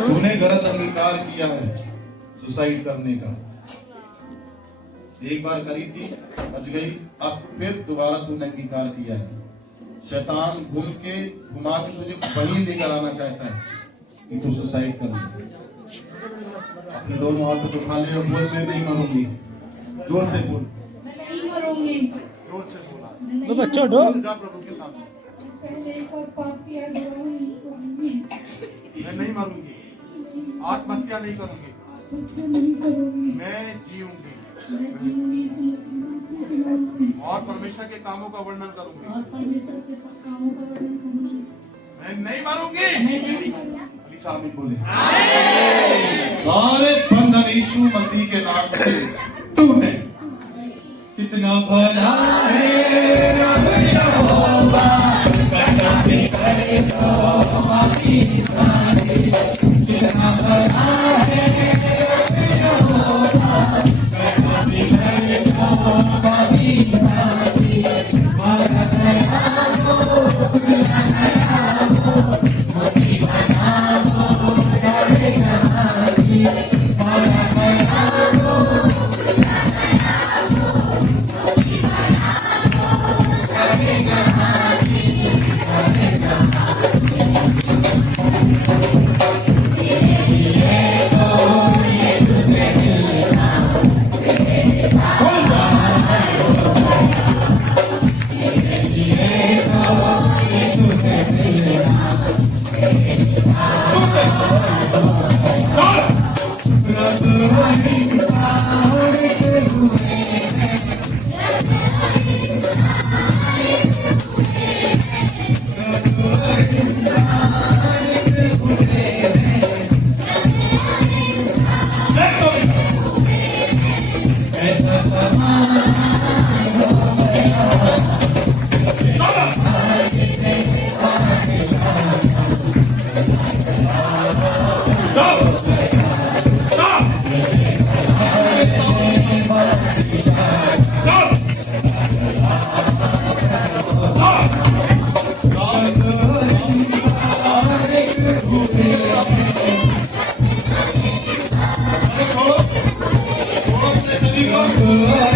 तूने गलत अंगीकार किया है सुसाइड करने का। एक बार करी थी, बच गई, अब फिर दोबारा तूने अंगीकार किया है। शैतान घुमा के तुझे वहीं लेकर आना चाहता है कि तू सुसाइड कर ले। अपने दोनों हाथों को उठा ले और बोल, मैं नहीं मरूंगी। जोर से बोल, नहीं मरूंगी। जोर से बोला। तो बच्चों हटो। जा प्रभु के सामने, पहले एक और पाप किया, दोबारा नहीं करूंगी। मैं नहीं मरूंगी, आत्महत्या नहीं करूंगी, आत्महत्या नहीं करूंगी। मैं जीऊंगी मैं जीऊंगी यीशु मसीह के नाम से। और परमेश्वर के कामों का वर्णन करूंगी। और परमेश्वर के कामों का वर्णन करूंगी। मैं नहीं मरूंगी। मैं नहीं मरूंगी। अली साहब बोले, सारे बंधन यीशु मसीह के नाम से टूटे। कितना भला है रब यहोवा, कितना भला है यहोवा। छोड़ो अपने शरीर को